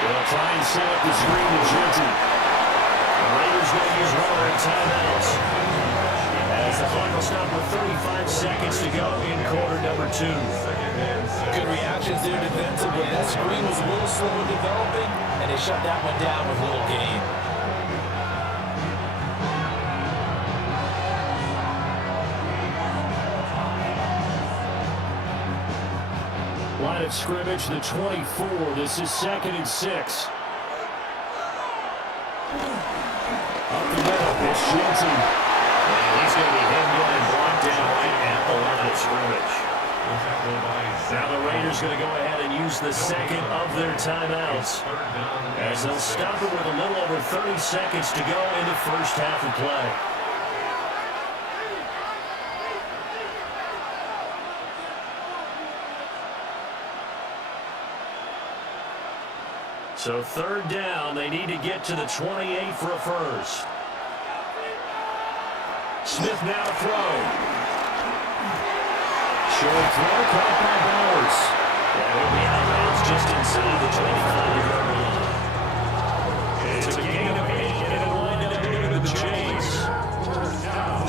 They'll try and set up the screen to Genty. The Raiders going to use one of their timeouts as the clock will stop with 35 seconds to go in quarter number 2. Good reactions there defensively. That screen was a little slow in developing, and they shut that one down with little gain. Line of scrimmage, the 24. This is 2nd and 6. Up the middle, it's Genty. And he's going to be hemmed in and blocked down right at the line of scrimmage. Now the Raiders going to go ahead and use the second of their timeouts as they'll stop it with a little over 30 seconds to go in the first half of play. So 3rd down, they need to get to the 28 for a first. Smith now to throw. Short throw, caught by Bowers. That will be out of bounds just inside the 25-yard line. It's a gain of 8 and a line up into the chase.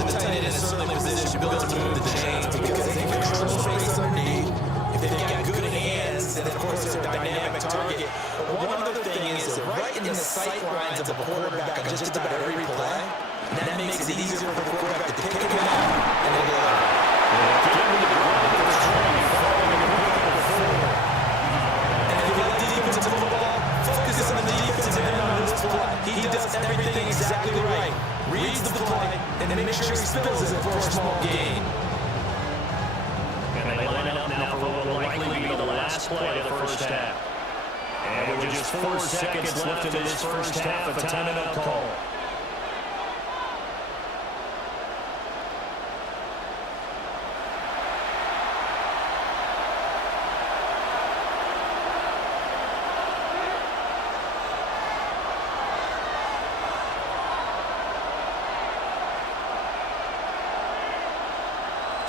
The tight end is certainly positioned built to move the chains because they can control space underneath. If they've got good hands, then of course they're a dynamic target. But one other thing is they're right in the sight lines of the quarterback on just about every play. And that makes it easier for the quarterback to pick him out and then go over. And if you like defensive football, focus on the defensive end on this play. He does everything exactly right. Reads the play and then makes sure he spills it for a small gain. And they line it up now for what will likely be the last play of the first half. And with just 4 seconds left in this first half, a timeout call.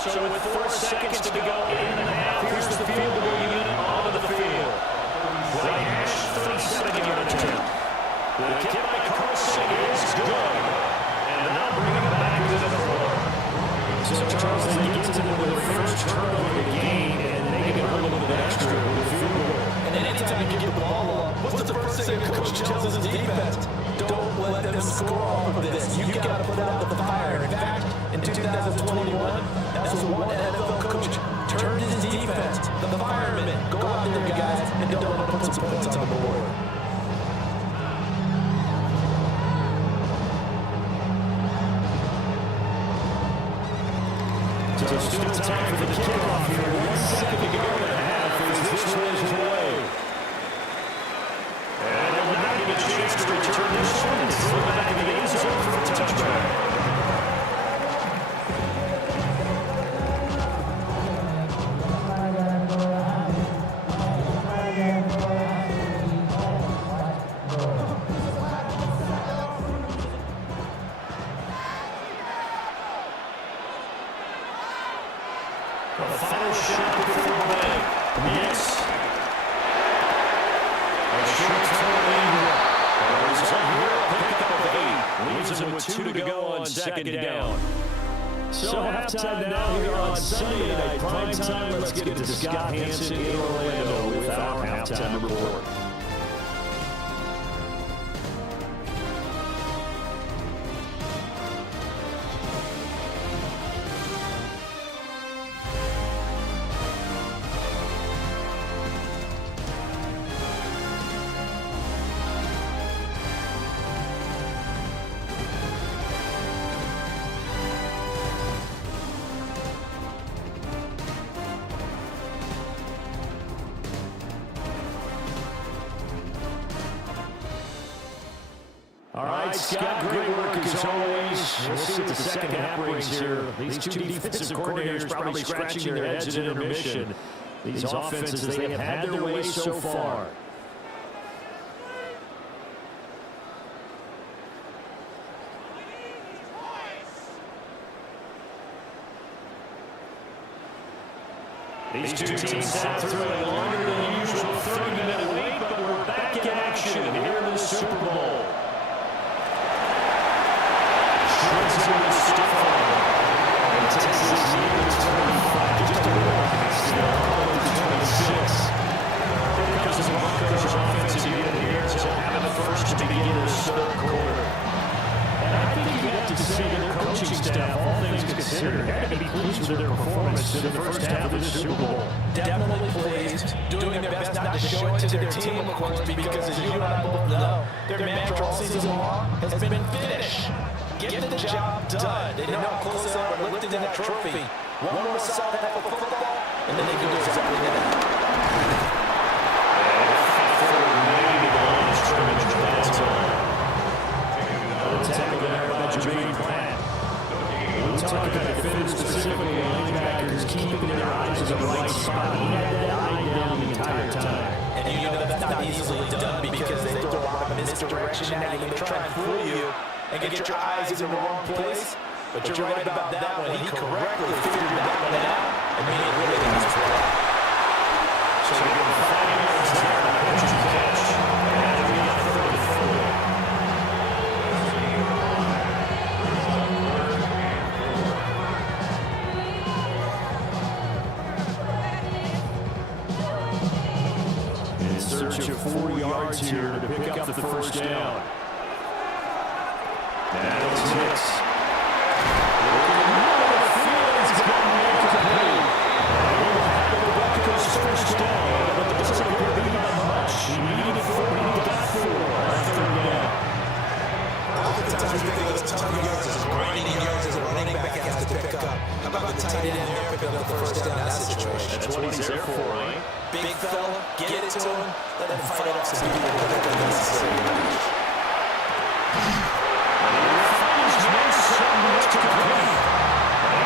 So with 4 seconds to go in the half, here's the field goal unit onto the field. Right hash, 37-yard attempt. The kick by Carlson is good. And now bring it back to the 4. So Charles, they get to the first turnover of the game, and they get a little bit extra with the field goal. And then anytime you get the ball up, what's the first thing the coach tells his defense? Don't let them score off of this. You got to put out the fire. In fact, in 2021, that's what one NFL coach turned his defense. The firemen, go out there, guys, and don't let them put some points on the board. So still time for the kickoff here. 1 second to go in the half as this rolls away. And they will not get a chance to return this one and throw it back in the end zone for a touchback. The final shot before the bang. Yes. A short throw in. Pick up of 8. Leaves him with 2 to go on second down. So halftime now here on Sunday Night Primetime. Let's get to Scott Hansen in Orlando with our halftime report. All right, Scott, great work as always. We'll see what the second half brings here. These two defensive coordinators probably scratching their heads at intermission. These offenses, they have had their way so far. These two teams sat through a longer than usual 30-minute wait, but we're back in action here in the Super Bowl. Texas needs 25, just a little past the 26. Because the Broncos offensive unit here is having the first to begin this third quarter. And I think you have to say their coaching staff, all things considered, had to be pleased with their performance in the first half of the Super Bowl. Definitely pleased, doing their best not to show it to their team, of course, because as you and I both know, their mantra all season long has been finish. Get the job done. They know how close they are to lifting that trophy. One more solid half of football, and then they can do exactly that. Talk about defenders, specifically linebackers, keeping their eyes on the right spot. He had that eye down the entire time. And you know that's not easily done because they throw a lot of misdirection at you. They try and fool you and get your eyes in the wrong place. But you're right about that one. He correctly figured that one out and made it really nice play. So we go 5 yards there. Pitch and catch. And we got 34. Search of 4 yards here to pick up the first down. Now it's Hicks. Looking into the field, he's going to make a play. The Broncos first down, but it doesn't appear to be that much. He needed 4, he got 4 on third down. Oftentimes we think of those tough yards as grinding yards as a running back has to pick up. How about the tight end there picking up the first down in that situation? That's what he's there for, right? Big fella, get it to him, let him fight off some people that are necessary. He's made something much to complete.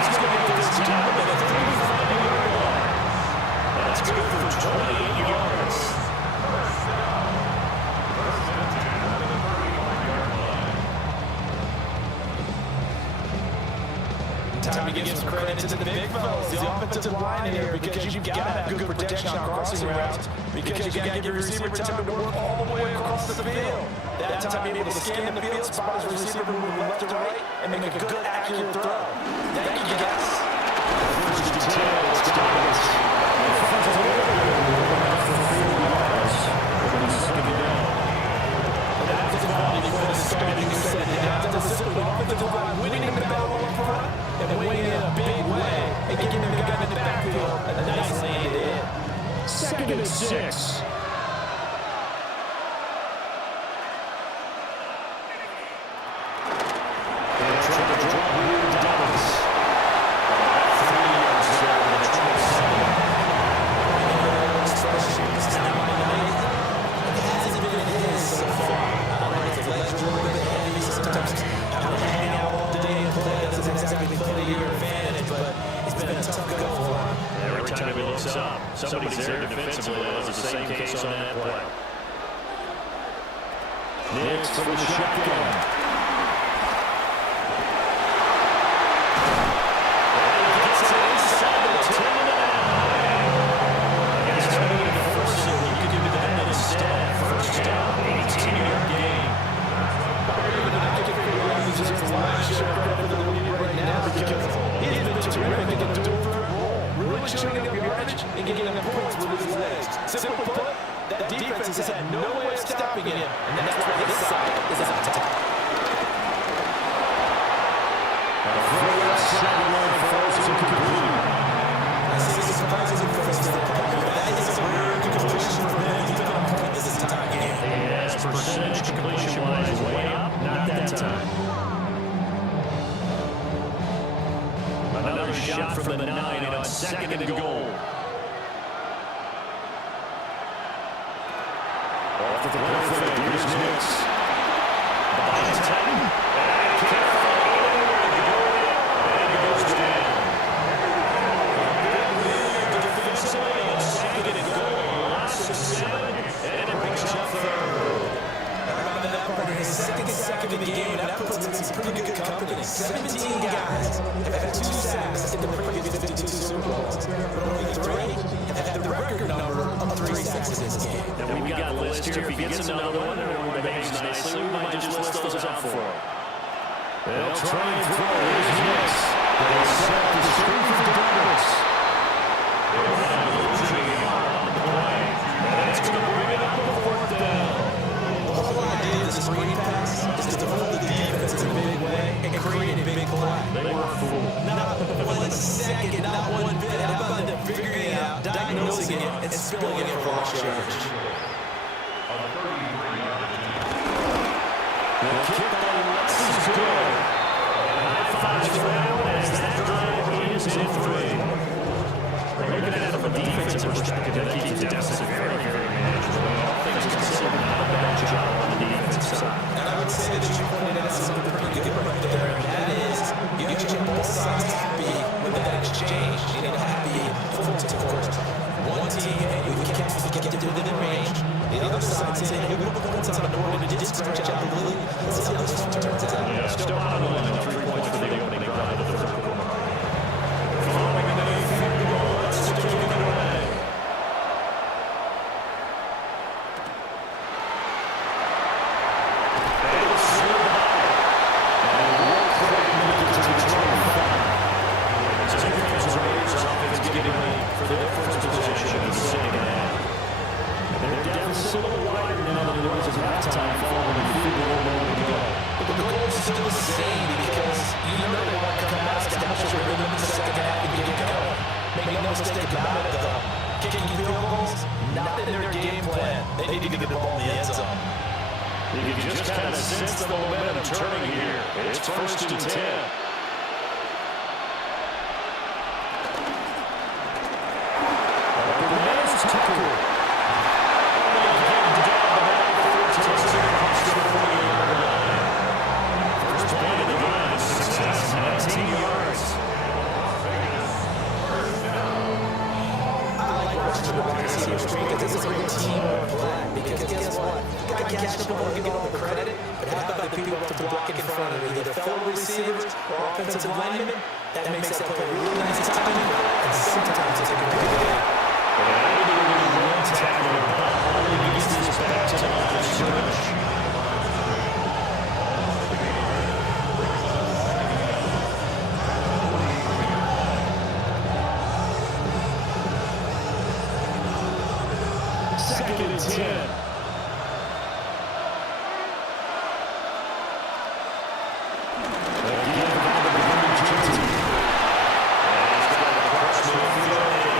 He's going to get this down to the 35-yard line. That's good for 28 yards. Time to give some credit to the big fellas, the offensive line here, because you've got to have good protection on crossing routes, because you've got to give your receiver time to work all the way across the field. That time be able to scan the field, spot his receiver moving left to right, and make a good, accurate throw. Thank you, guys. First and 10, it's Douglas. Offensive line. Second down. That's the quality for the starting set. That's the simple offensive line winning the battle up front and winning in a big way and getting the guy in the backfield downfield. A nice landed in. 2nd and 6. Somebody's there defensively. That was the same case on that play. Next from the shotgun. Simple put, that defense has had no way of stopping him, and that's why his side is on top. I see the surprising first step. That is a rare completion from him. He's been on point this entire game. Yes, percentage completion-wise, way up, not that time. Another shot from the 9 on 2nd and goal. Off the left foot, here's Nix. Behind 10. And can't find anywhere to go. And he goes down. Defensively on 2nd and goal. Loss of 7. And it brings up 3rd. Remember that part in his second in the game, that puts him in some pretty good company. 17 guys have had 2 sacks in the previous 52 Super Bowls, but only 3 have had the record number of 3 sacks in this game. And we got a list here. If he gets another one or behaves nicely, we might just list those out for him. They'll try and throw. Here's Nix. They set the screen for the Broncos. Losing on the play. And it's going to bring it up to 4th down. The whole idea of the screen pass is to hold the defense in a big way and create a big play. They were fooled. Not 1 second, not 1 bit. How about them figuring it out, diagnosing it, and spilling it for lost yardage? The kick on Lutz is good. High-fives for Allen as that drive is in 3. Looking at it from a defensive perspective, that keeps the deficit very, very manageable. All things considered, not a bad job on the defensive side. And I would say that you pointed out something pretty good right there, and that is you get both sides happy with that exchange. You know, happy full to court. One team, and you get to within range. The other side saying, hey, we'll put points on the board and it did stretch out a little. Let's see how this one turns out. Yeah, still on the line, 3 points for the opening drive of the 3rd quarter. Following an 8-field goal, let's take it away. They'll survive. And real quick, make it to 25. So Broncos Raiders offense getting ready for their first possession of the second half. Their deficit a little wider now than it was at halftime following the field goal moment to go. But the goal is still the same because you know they want to come out, establish a rhythm in the second half and get going. Make no mistake about it, though. Kicking field goals, not in their game plan. They need to get the ball in the end zone. You can just kind of sense the momentum turning here. It's 1st and 10. This is a great teamwork play because guess what? You got to catch the ball and get all the credit, but how about the people to block in front of you, either fellow receivers or offensive linemen? That makes that play really nice timing, and sometimes it's a good game. One tackle, only gets this back to the line of scrimmage. Second and 10. Again, the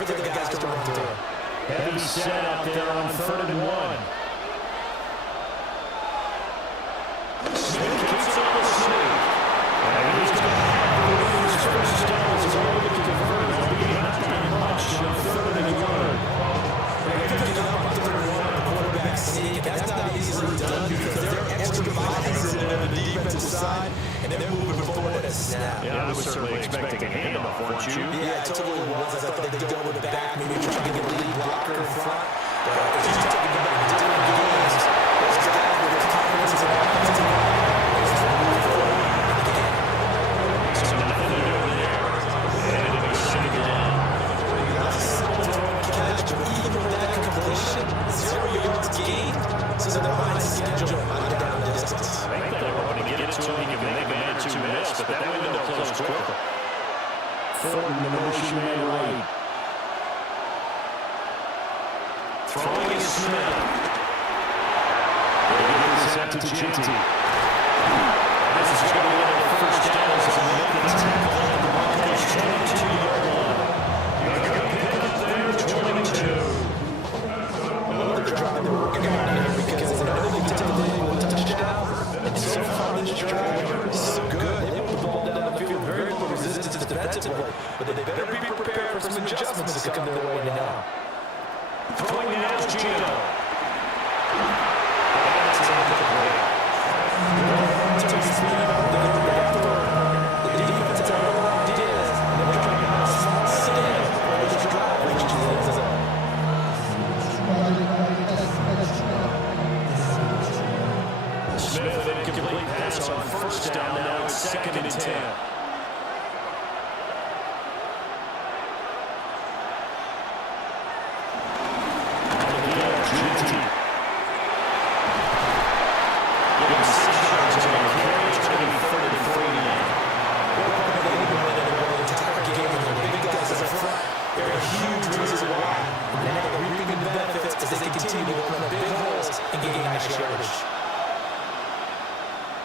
for their guys to run through. Heavy set out there on 3rd and 1. Smith keeps it on the sneak. And he's going to have his first down as they're able to convert. It'll be not that much on 3rd and 1. They're picking up on 3rd and 1, the quarterback sneak. That's not easily done because they're extra bodies on the defensive side, and they're moving forward at a snap. Yeah, I was certainly expecting a handoff, weren't you? Yeah, I totally was. I thought they'd go with the back, maybe trying to get a lead blocker in front. But if you take it back to different games, those guys with their confidence and offensive line, they're trying to move forward in the game. So nothing to do over there. And it'll be second down. That's a simple catch, but even with that completion, 0 yards gained, so they're behind schedule on the down distance. I think they were hoping to get it to him. He could make a man or two miss, but that window closed quickly. Thornton, the motion man right. Throwing is Smith. They give this out to Genty. This is going to be their first down as they make the tackle on the Broncos' 22-yard line. They're going to pick up there, 22. They're trying to work it out here because they know they took a touchdown. And so far this drive is so good. They put the ball down the field, very little resistance defensively. But they better be prepared for some adjustments to come their way now. Throwing now is Gino. Smith, an incomplete pass on first down. Now it's 2nd and 10.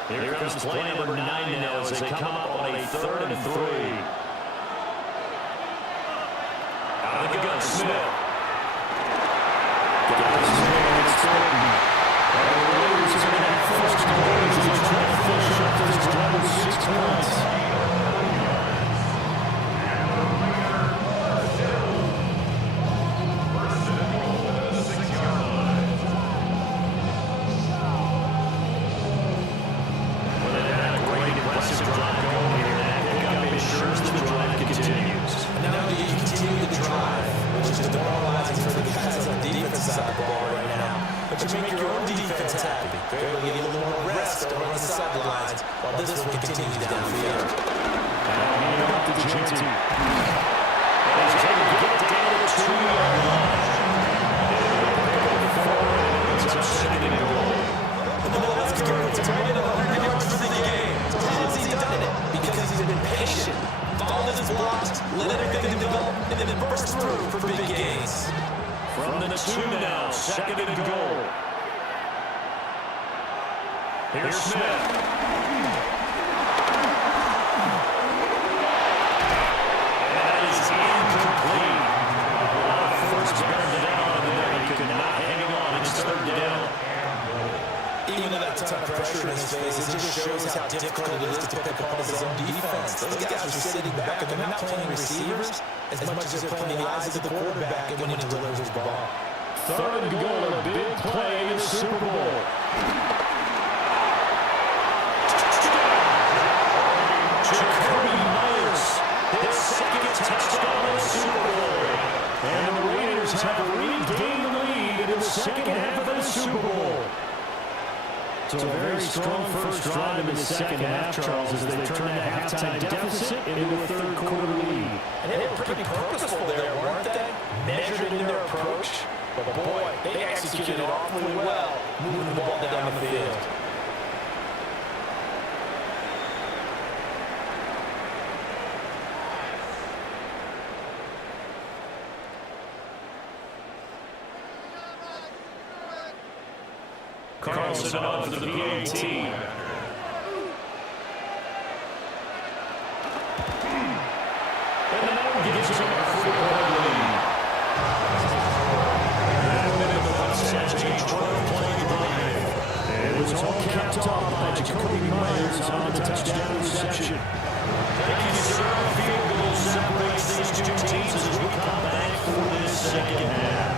Here comes play number 9 now as they come up on a 3rd and 3. Out of the gun, Smith. Got his man, it's Thornton. And the Raiders are going to have first goal as they try to finish up this drive with 6 points. But you make your own defense happy. They're able to get a little more rest on the sidelines while this one continues downfield. And up to Genty. And he's able to get down to the 2-yard line. It's up 2nd and goal. Let's go. It's 100 yards for the game. How has he done it? Because he's been patient, followed his blocks, let everything develop, and then burst through for big gains. From the 2 now, 2nd and goal. Here's Smith. And that is incomplete. First down down there. He could not hang on. It's 3rd down. Even with that ton of pressure in his face, it just shows how difficult it is to pick up on his own defense. Those guys are sitting back and they're not playing receivers as much as they're playing the eyes of the quarterback and when he delivers his ball. 3rd and goal, a big play in the Super Bowl. Jacoby Myers, his 2nd touchdown in the Super Bowl. And the Raiders have regained the lead in the 2nd half of the Super Bowl. So a very strong first drive in the 2nd half, Charles, as they turn that halftime deficit into a 3rd quarter lead. And they were pretty purposeful there, weren't they? Measured in their approach. But boy, they executed it awfully well, moving the ball down the field. Carlson on for the PAT. And the number gives him a 3-point lead. interception. Thank you, sir. A field goal separates these two teams as we come back for this second half.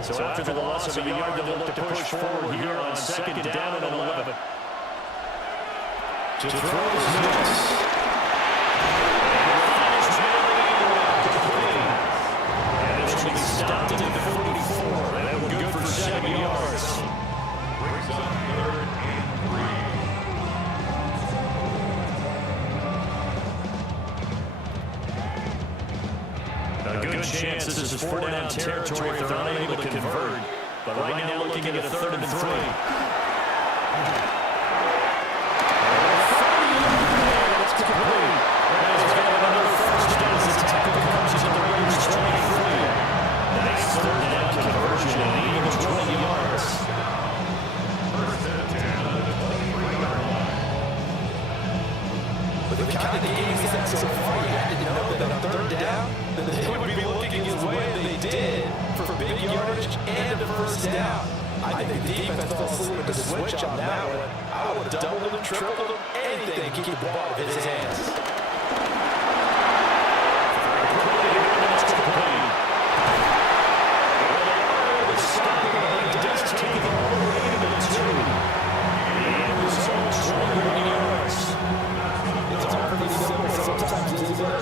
So after the loss of a yard, they'll look to push forward here on second down and 11. To throw is Mills. And it's going to be stopped at the 44. That will be good for 7 yards. Brings up 3rd and 3. A good chance this is 4-down territory if they're unable to convert. But right now looking at a 3rd and 3. That's complete. He's got another first down as the tackle comes to the Raiders 23. Nice 3rd down conversion and the Eagles 20 yards. First and 10 at the 23-yard line. With the kind of game he's had so far, you had to know that on 3rd down, that they would be looking his way, and they did, for big yardage and a first down. I think the defense fell asleep with the switch on that one. I would have doubled him, tripled him, anything to keep the ball in his hands. Sometimes it's either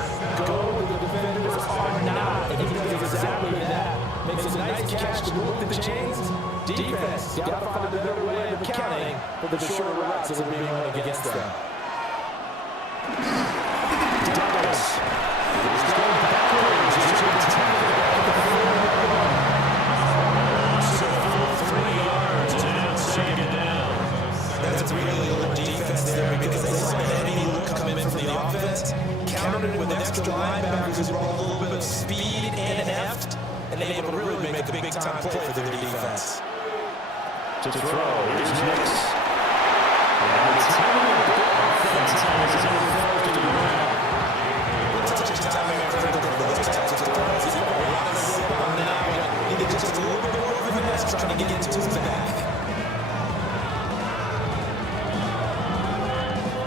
go with the defenders or not, and he does exactly that. Makes a nice catch to move the chains. Defense, got to find a better way of accounting for the shorter routes that are being run against them. Douglas is going backwards. He's going to take it back at the 3 yards and second down. That's really good defense there because they saw any look come in from the offense, countered it with extra linebackers who brought a little bit of speed and heft, and they able to really make a big-time play for their defense. To throw, here's Nix. And it's time to go offense as his own falls to the ground. trying to get to his back.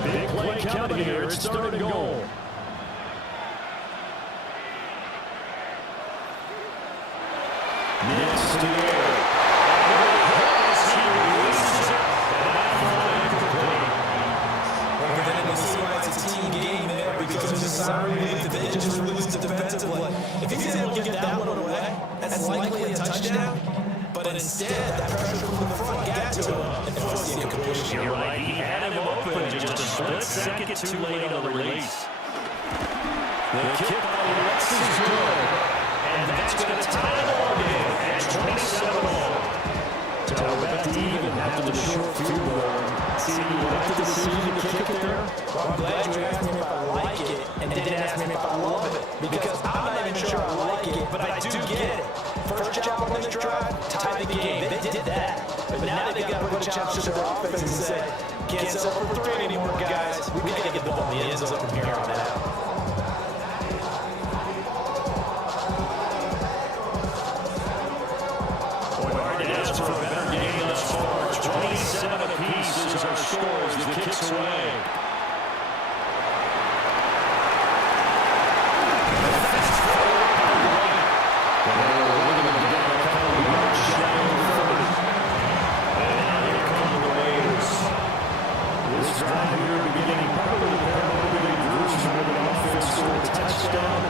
Big play coming here. It's third and goal. Next to the air. It's a team game there because of the sorry that they just released defensively. If he's able to get that one away, that's likely a touchdown. But instead, that pressure from the front got to him and forced the incompletion. You're right. He had him open just a split second too late on the release. The kick by Lex is good. And that's going to tie the ball game at 27-all. So back to even after the short field goal. See, you like the decision to kick it there? Well, I'm glad you asked me if I like it and didn't ask me if I love it. Because I'm not even sure I like it, but I do get it. First job on this drive, tie the game. They did that. But now they've got to put a challenge to their offense and say, can't settle for 3 anymore, guys. We got to get the ball in the end zone from here on out. For a better game thus far. 27 apiece is our score as the kick's away. This drive here beginning probably the version of an offense scored a touchdown.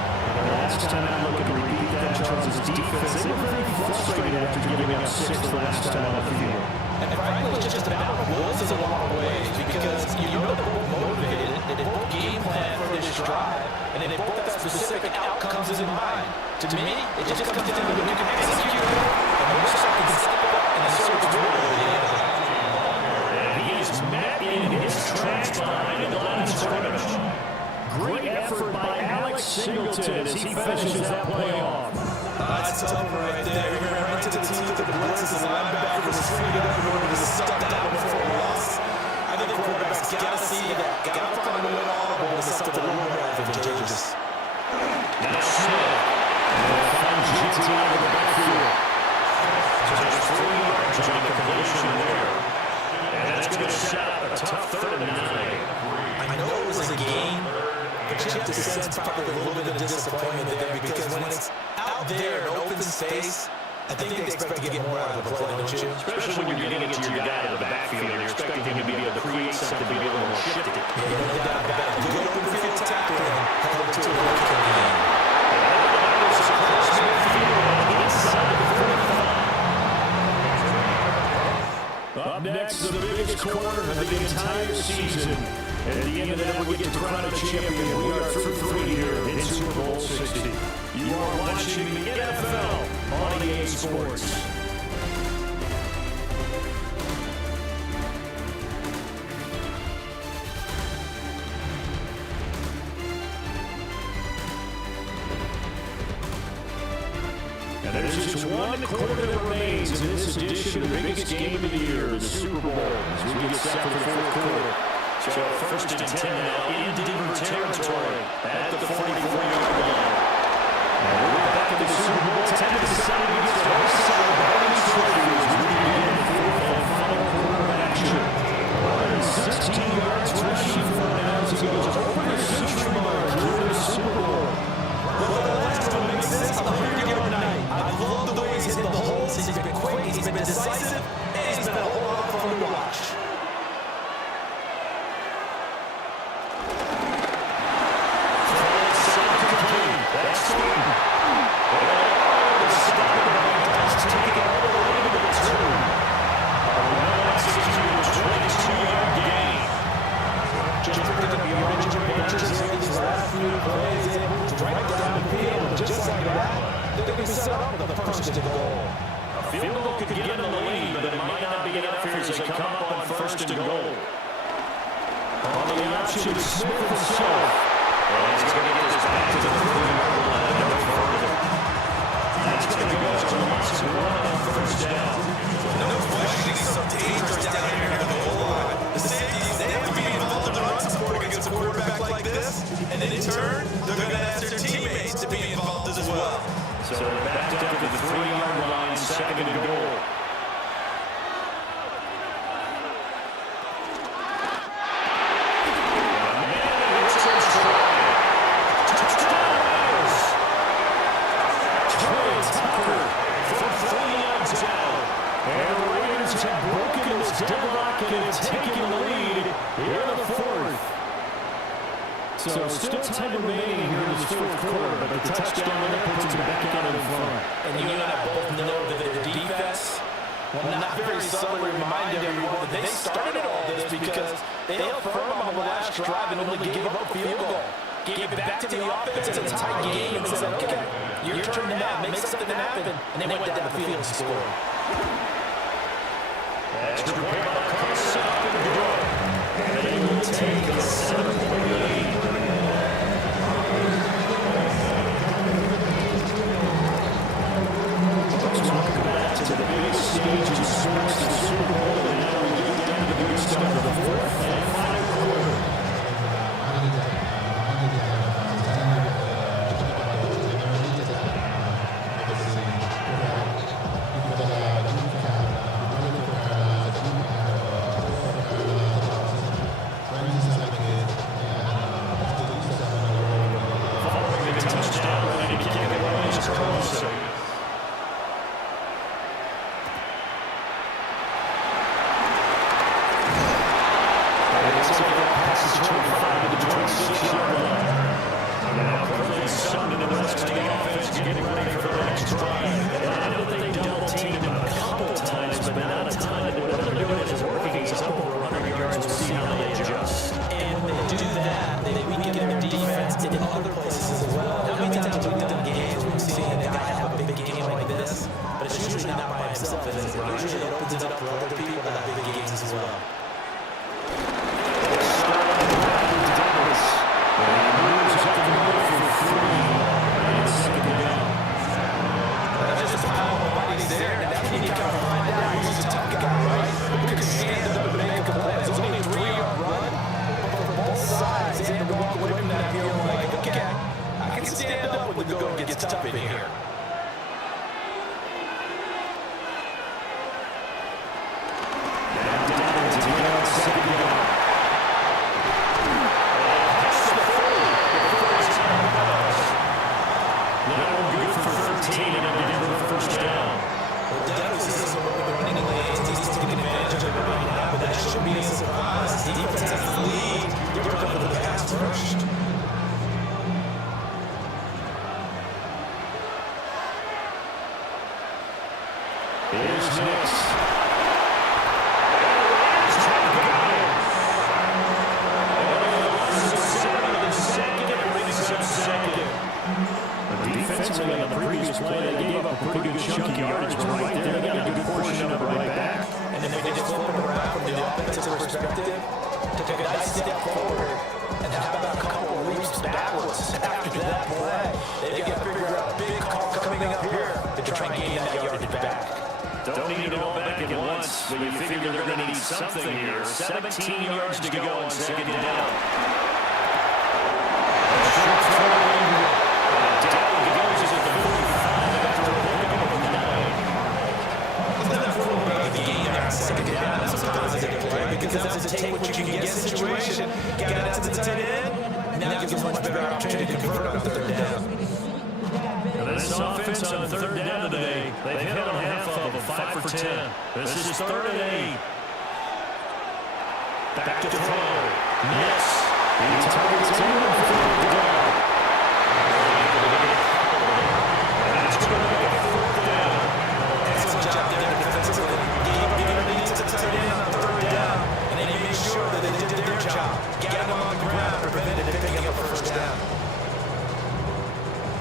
Last time I look at repeat that Charles' defense, they were very frustrated after giving up 6 the last time on the field. And frankly, it's just about wolves in a lot of ways because you know they're both motivated, they both game plan for this drive, and they both have specific outcomes in mind. To me, it just comes down to who can execute it, and which side can step up and serve the role at the end. He is met in his tracks behind the line of scrimmage. Great effort by Alex Singleton as he finishes that play off. That's tough right there. He ran right to the teeth of the blitz as the linebacker was freed up in order to stop down before a loss. I think quarterbacks got to see that. Got to find a way to audible to something a little more advantageous. Now Smith. And finds GT out of the backfield. Just 3 yards on the completion there. And that's going to set up a tough 3rd and 9. I know it was a game, but you have to sense probably a little bit of disappointment there because when it's out there in open space, I think they expect to get more out of the play, don't you? Especially when you're getting it to your guy in the backfield. You're expecting him to be able to create something, to be a little more shifted. Yeah, no doubt about it. Good open field tackling held it to a low kick in the end. Up next, the biggest quarter of the entire season. At the end of that, we get to crown a champion. We are through 3 here in Super Bowl 60. You are watching the NFL on EA Sports. And there's just one quarter that remains in this edition of the biggest game of the year, the Super Bowl, as we get set for the 4th quarter. So first and 10 now in Denver territory at the 44-yard line. And we're back in the Super Bowl. Time to decide who gets to our side of all these trophies as we begin the 4th and final quarter of action. 116 yards rushing for now as he goes over the century mark here in the Super Bowl. Well, the last one makes sense. 100-yard night. I love the way he's hit the holes. He's been quick. He's been decisive. And he's been a whole lot of fun to watch. Field goal could get him in the lead, but it might not be enough here as they come up on 1st and goal. On the option, Smith himself. And he's going to get his back to the 3-yard line and no further. That's going to go to a loss of 1 on 1st down. No question, he's so dangerous down here at the goal line. The safeties, they have to be involved in the run support against a quarterback like this. And in turn, they're going to ask their teammates to be involved as well. So they're backed up to the 3-yard line, 2nd and goal. have taken the lead here in the fourth. So still time remaining here in this fourth quarter, but the touchdown there puts them back out in front. And you and I both know that their defense will not very subtly remind everyone that they started all this because they held firm on the last drive and only gave up a field goal. Gave it back to the offense in a tight game and said, okay, your turn now, make something happen. And they went down the field and scored. Extra point by the Colts after the draw. And they will take a 7-point lead. Welcome back to the biggest stage in sports, the Super Bowl, and now we get down to the big start of the fourth and final quarter. Following the touchdown, and he can't get one closer. Defensively on the previous play, they gave up a pretty good chunk of yards, but right there, they got a good portion of it right back. And then they just flip it around from the offensive perspective to take a nice step forward. And how about a couple of leaps backwards after that play? They've got to figure out a big call coming up here to try and gain that yardage back. Don't need it all back at once, but you figure they're going to need something here. 17 yards to go on second down. Because that's a take what you can get situation. Got it out to the tight end. Now gives us a much better opportunity to convert on third down. And this offense on third down today, they've hit on half of them, 5 for 10. This is third and 8. Back to throw. Miss. He targets anyone for the down. That's going to make it fourth down. Excellent job there defensively. Gave underneath to the tight end on third down. And they made sure that they did their job. Got him on the ground, prevented him picking up a first down.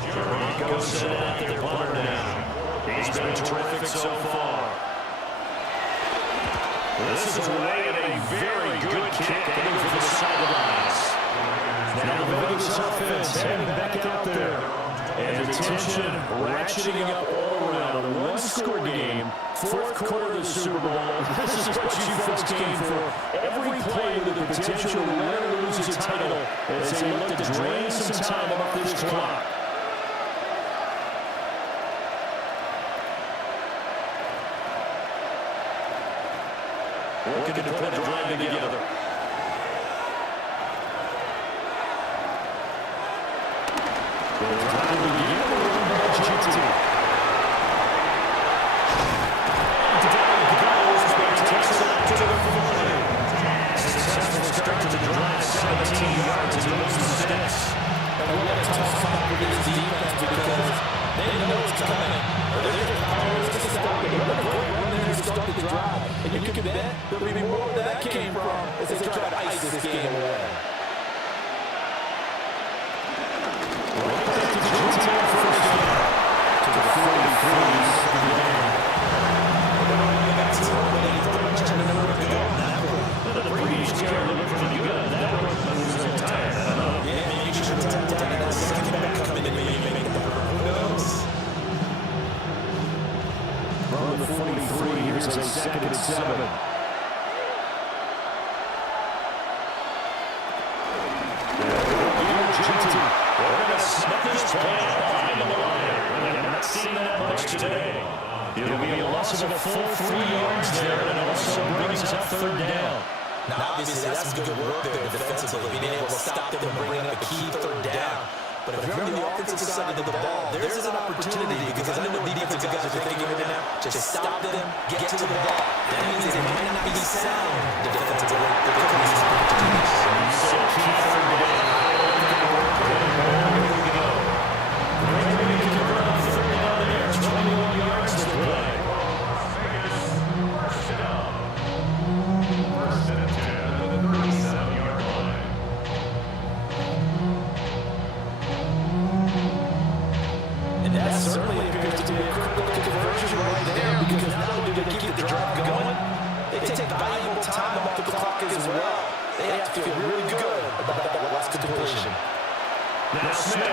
Broncos sent out their punter now. He's been terrific so far. This is away at a very good kick heading for the sidelines. Now the Vegas offense heading back out there. And the tension ratcheting up all around. A one-score game, fourth quarter of the Super Bowl. This is what you folks came for. Every play with the potential to win or lose a title as they look to drain some time off this clock. Working to put a drive together. what a tough spot for this defense because they know it's coming. They're just powerless to stop it. What a great run there to start the drive. And you can bet there'll be more where that came from as they try to ice this game away. From the 43, here's a 2nd and 7. Today. It'll be a loss of a full 3 yards there, and it also brings up 3rd down. Now, obviously, that's good work there defensively, being able to stop them and bring up a key 3rd down. But if you're on the offensive side of the ball, there's an opportunity because I know the defensive guys are thinking right now, just stop them, get to the ball. That means they might not be sound defensively. There could be some opportunities. So key 3rd down. Now Smith.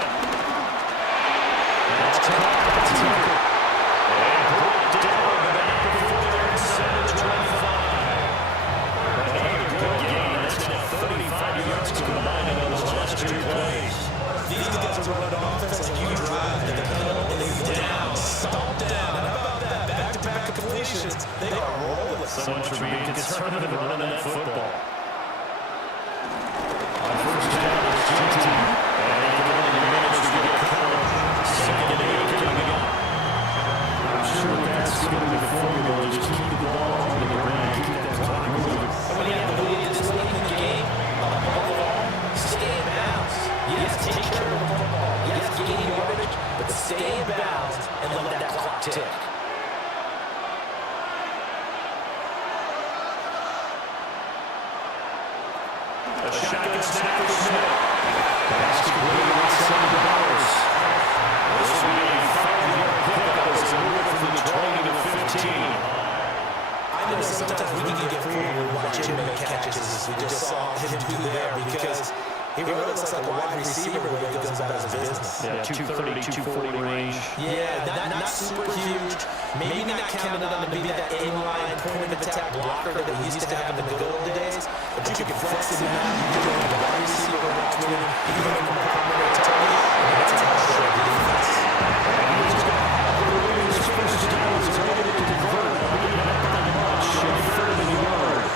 That's tackle. And brought down back before they're inside 25. Another good gain. That's now 35 yards combined in those last 2 plays. These guys are running offense like you drive. They're down, stomped down. How about that? Back-to-back completions. They are rolling. So much for being conservative and running that football. On 1st down, it's GT. Stay in bounds and let that clock tick. A shotgun snap for Smith. Pass complete outside the bars. This will be a 5-yard pickup as they move from the 20 to the 15. I know sometimes we can get fooled when we watch him make catches as we just saw him do there because he really looks like a wide receiver when he goes about his business. Yeah, 230, 240 range. Yeah, not super huge. Maybe not counted on to be that in-line point of attack blocker that we used to have in the good old days. But you can flex him out. You can make a wide receiver work with him. You can make him a primary target. And that's a hell of a defense. He's got his first down. He's ready to convert. Being up on the march. 3rd and yard.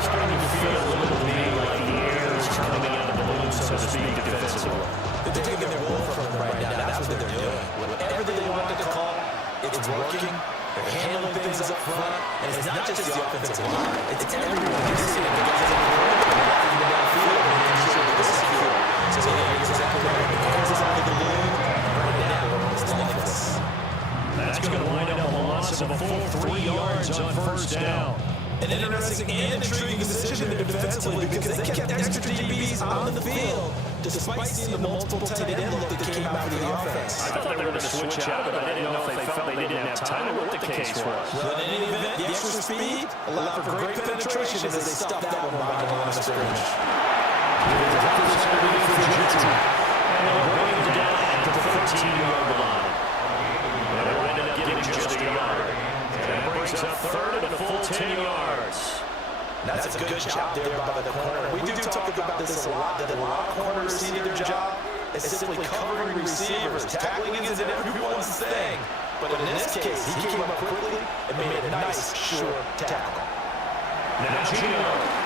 Starting to feel a little bit like the air is coming out of the balloon, so to speak, defensively. They're taking their role from him right now. That's what they're doing. Whatever they want to call, it's working. They're handling things up front. And it's not just the offensive line. It's everyone. You see it. Because it's blocking the downfield and making sure that this is secure. So they're exactly right. The hands is on the balloon. Right now, it's limitless. That's going to wind up a loss of a full 3 yards on 1st down. An interesting and intriguing decision there defensively because they kept extra DBs on the field despite seeing the multiple tight end look that came out of the offense. I thought they were going to switch out, but I didn't know if they felt they didn't have time or what the case was. Well, in any event, the extra speed allowed for great penetration as they stopped that one by the line of scrimmage. And they'll bring him down at the 13-yard line. And they'll end up getting just a yard. That brings up 3rd and a full 10 yards. That's a good job there by the corner. We do talk about this a lot, that a lot of corners see their job is simply covering receivers. Tackling isn't everyone's thing. But in this case, he came up quickly and made a nice, short tackle. Now Gino.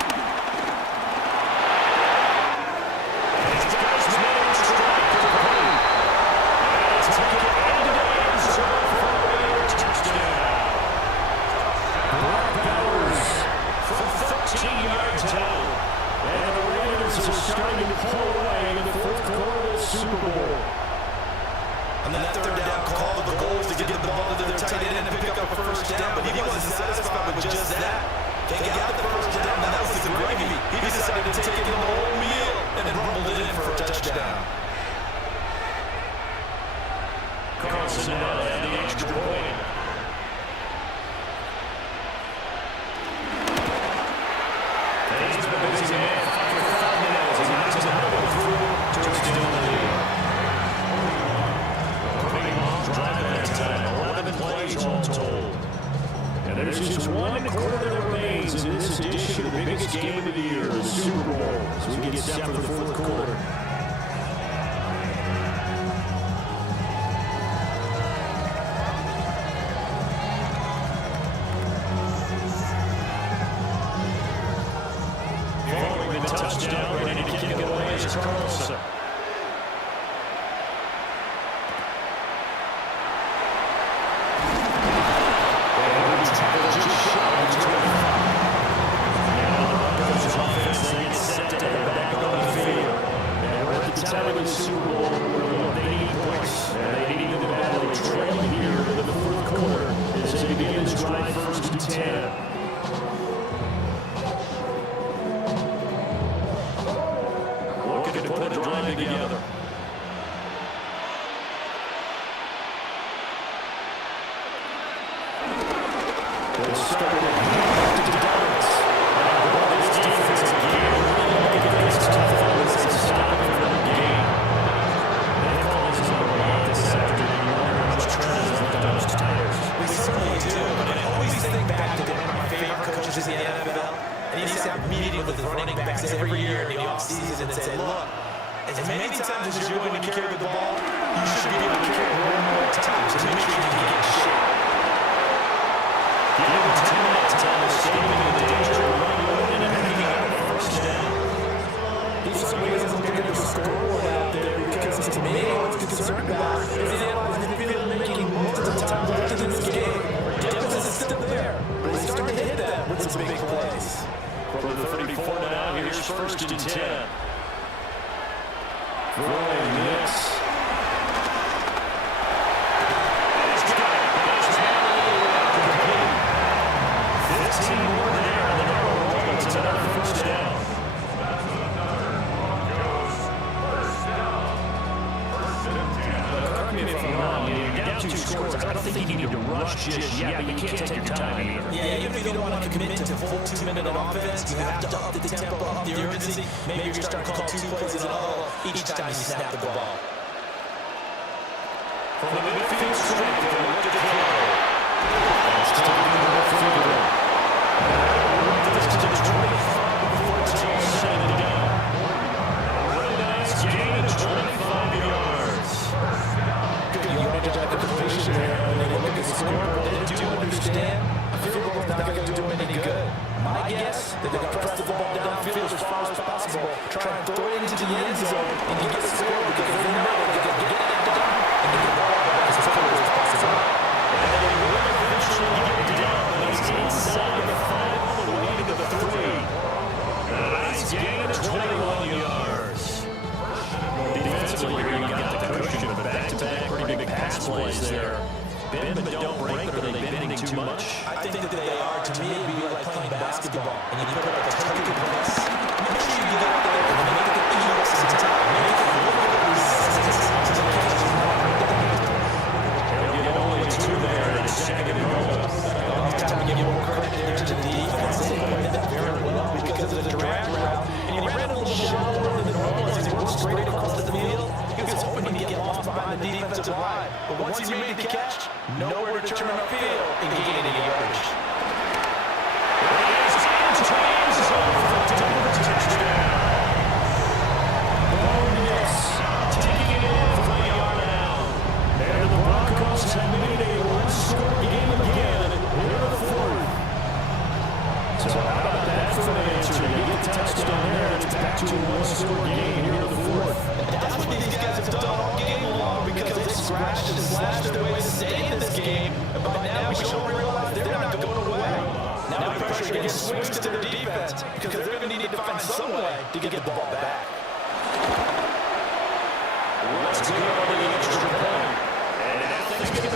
Starting to pull away in the 4th quarter of this that third down call, the goal is to get the ball to their tight end and pick up a first down. But he wasn't satisfied with just that. They got the first down, and that was the gravy. He decided to take it in the whole meal and rumbled it in for a touchdown. Carlson now at the extra point. And he's been a busy man for 5 minutes. He knocks it halfway through, turns it into the lead. Pretty long drive at that time. 11 plays all told. And there's just one quarter that remains in this edition of the biggest game of the year, the Super Bowl, as we get set for the fourth quarter. Following the touchdown, ready to kick it away is Carlson.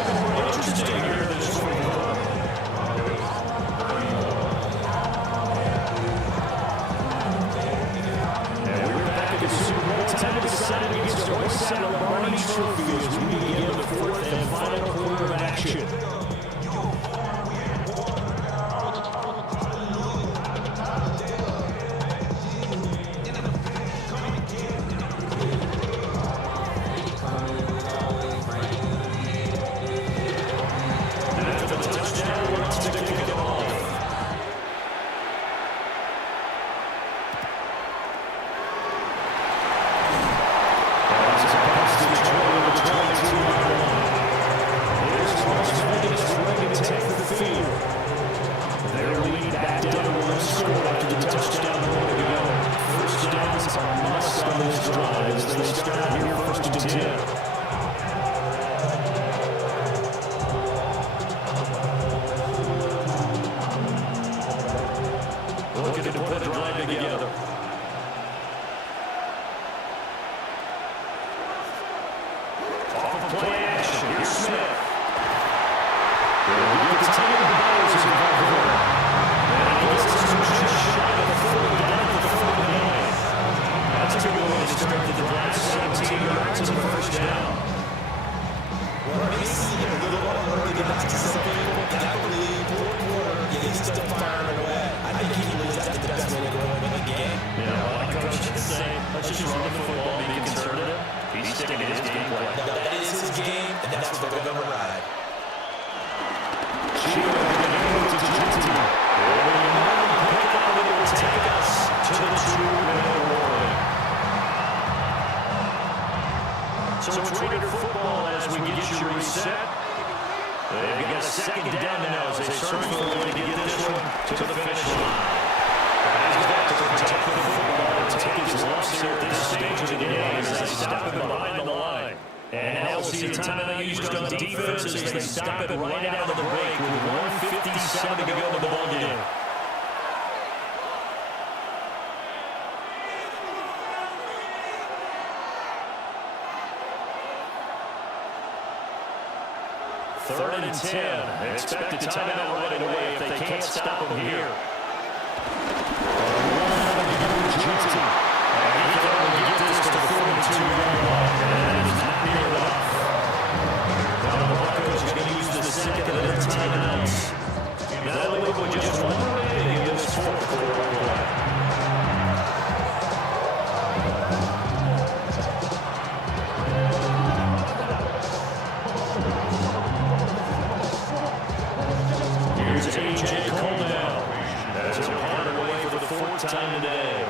Interesting here this football. And we're back at the Super Bowl. Time to decide who gets to hoist that Lombardi Trophy as we begin the fourth and final quarter of action. Looking to put a drive together. Off of play action. Here's Smith. You can tell the ball is involved. And he gets just shy of the 40 down to the 49. That's a good way to start the drive. 17 yards and the first down. Well, it may seem a little early to get to something, but I believe fourth quarter, he's still firing away. I think he believes that's the best way to go in the game. Yeah, like Coach should say, let's just run the football, be conservative. He's sticking to his game plan. That is his game, and that's what they're going to ride. So it's Raider football as we get you reset. They've got a second down now as they search for a way to get this one to the finish line. He's got to protect the football and take his loss here at this stage of the game as they stop him behind the line. And now we'll see the time used on defense as they stop it right out of the break with 1:57 to go in the ballgame. Third and 10. Expect a timeout right away if they can't stop him here. And he can only get this to the 42-yard line. And that is not near enough. Now the Broncos are going to use the second of their timeouts. Now they leave with just one remaining in this fourth quarter play. Time today.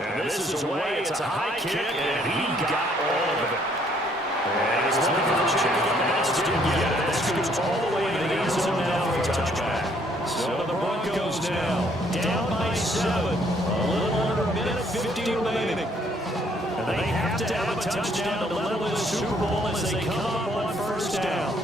And this is away. It's a high kick, and he got all of it. And he's looking for the chicken. That's didn't get it. That scoots all the way to the end zone now for a touchback. So the Broncos now down by 7. A little under a minute, 50 remaining. And they have to have a touchdown to level the Super Bowl as they come up on first down.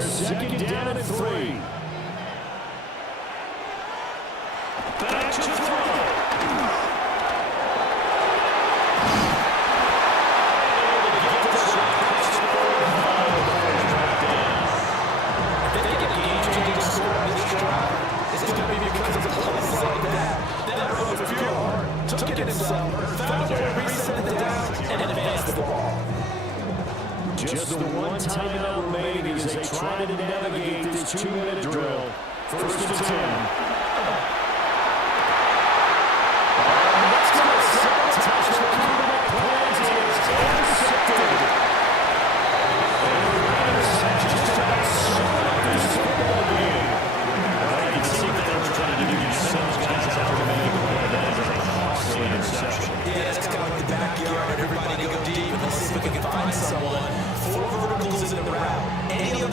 Second down and 3. Back to throw. Just the one timeout remaining as they try to navigate this 2-minute drill. First and 10. Yeah, it's kind of like the backyard. Everybody go deep and let's see if we can find something.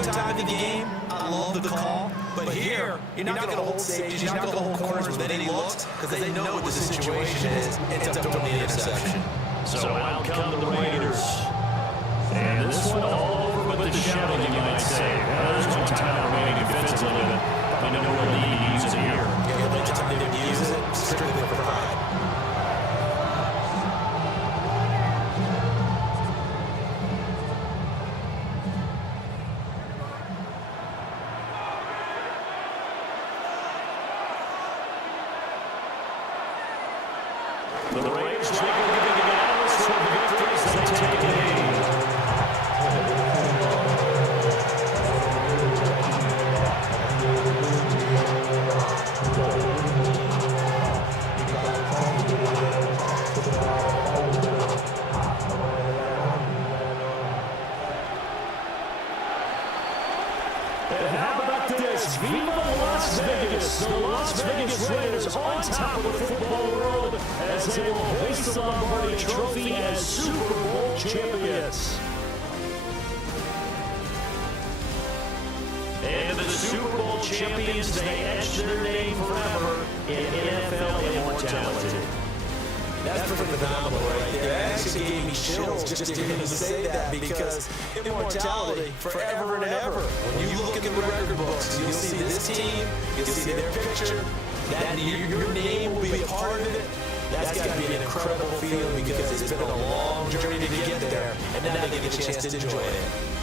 time in the game, I love the call. But here, you're not going to hold safeties, you're not going to hold corners with any looks because they know what the situation is. Ends up throwing the interception. So out come the Raiders. And this one all over with the shouting, you might say. There's one time remaining defensively, but I know we'll need to use it here. The only time they didn't use it, strictly for pride. The Raiders make it to get out of this one. Victories, they take the lead. And how about this? Viva Las Vegas! The Las Vegas Raiders on top of the football world as they will hoist the Lombardi Trophy as Super Bowl champions. And the Super Bowl champions, they etch their name forever in NFL immortality. That's pretty phenomenal right there. It actually gave me chills just to hear him say that because immortality forever and ever. When you look in the record books, you'll see this team, you'll see their picture, that your name will be a part of it. That's got to be an incredible feeling because it's been a long journey to get there, and now they get a chance to enjoy it.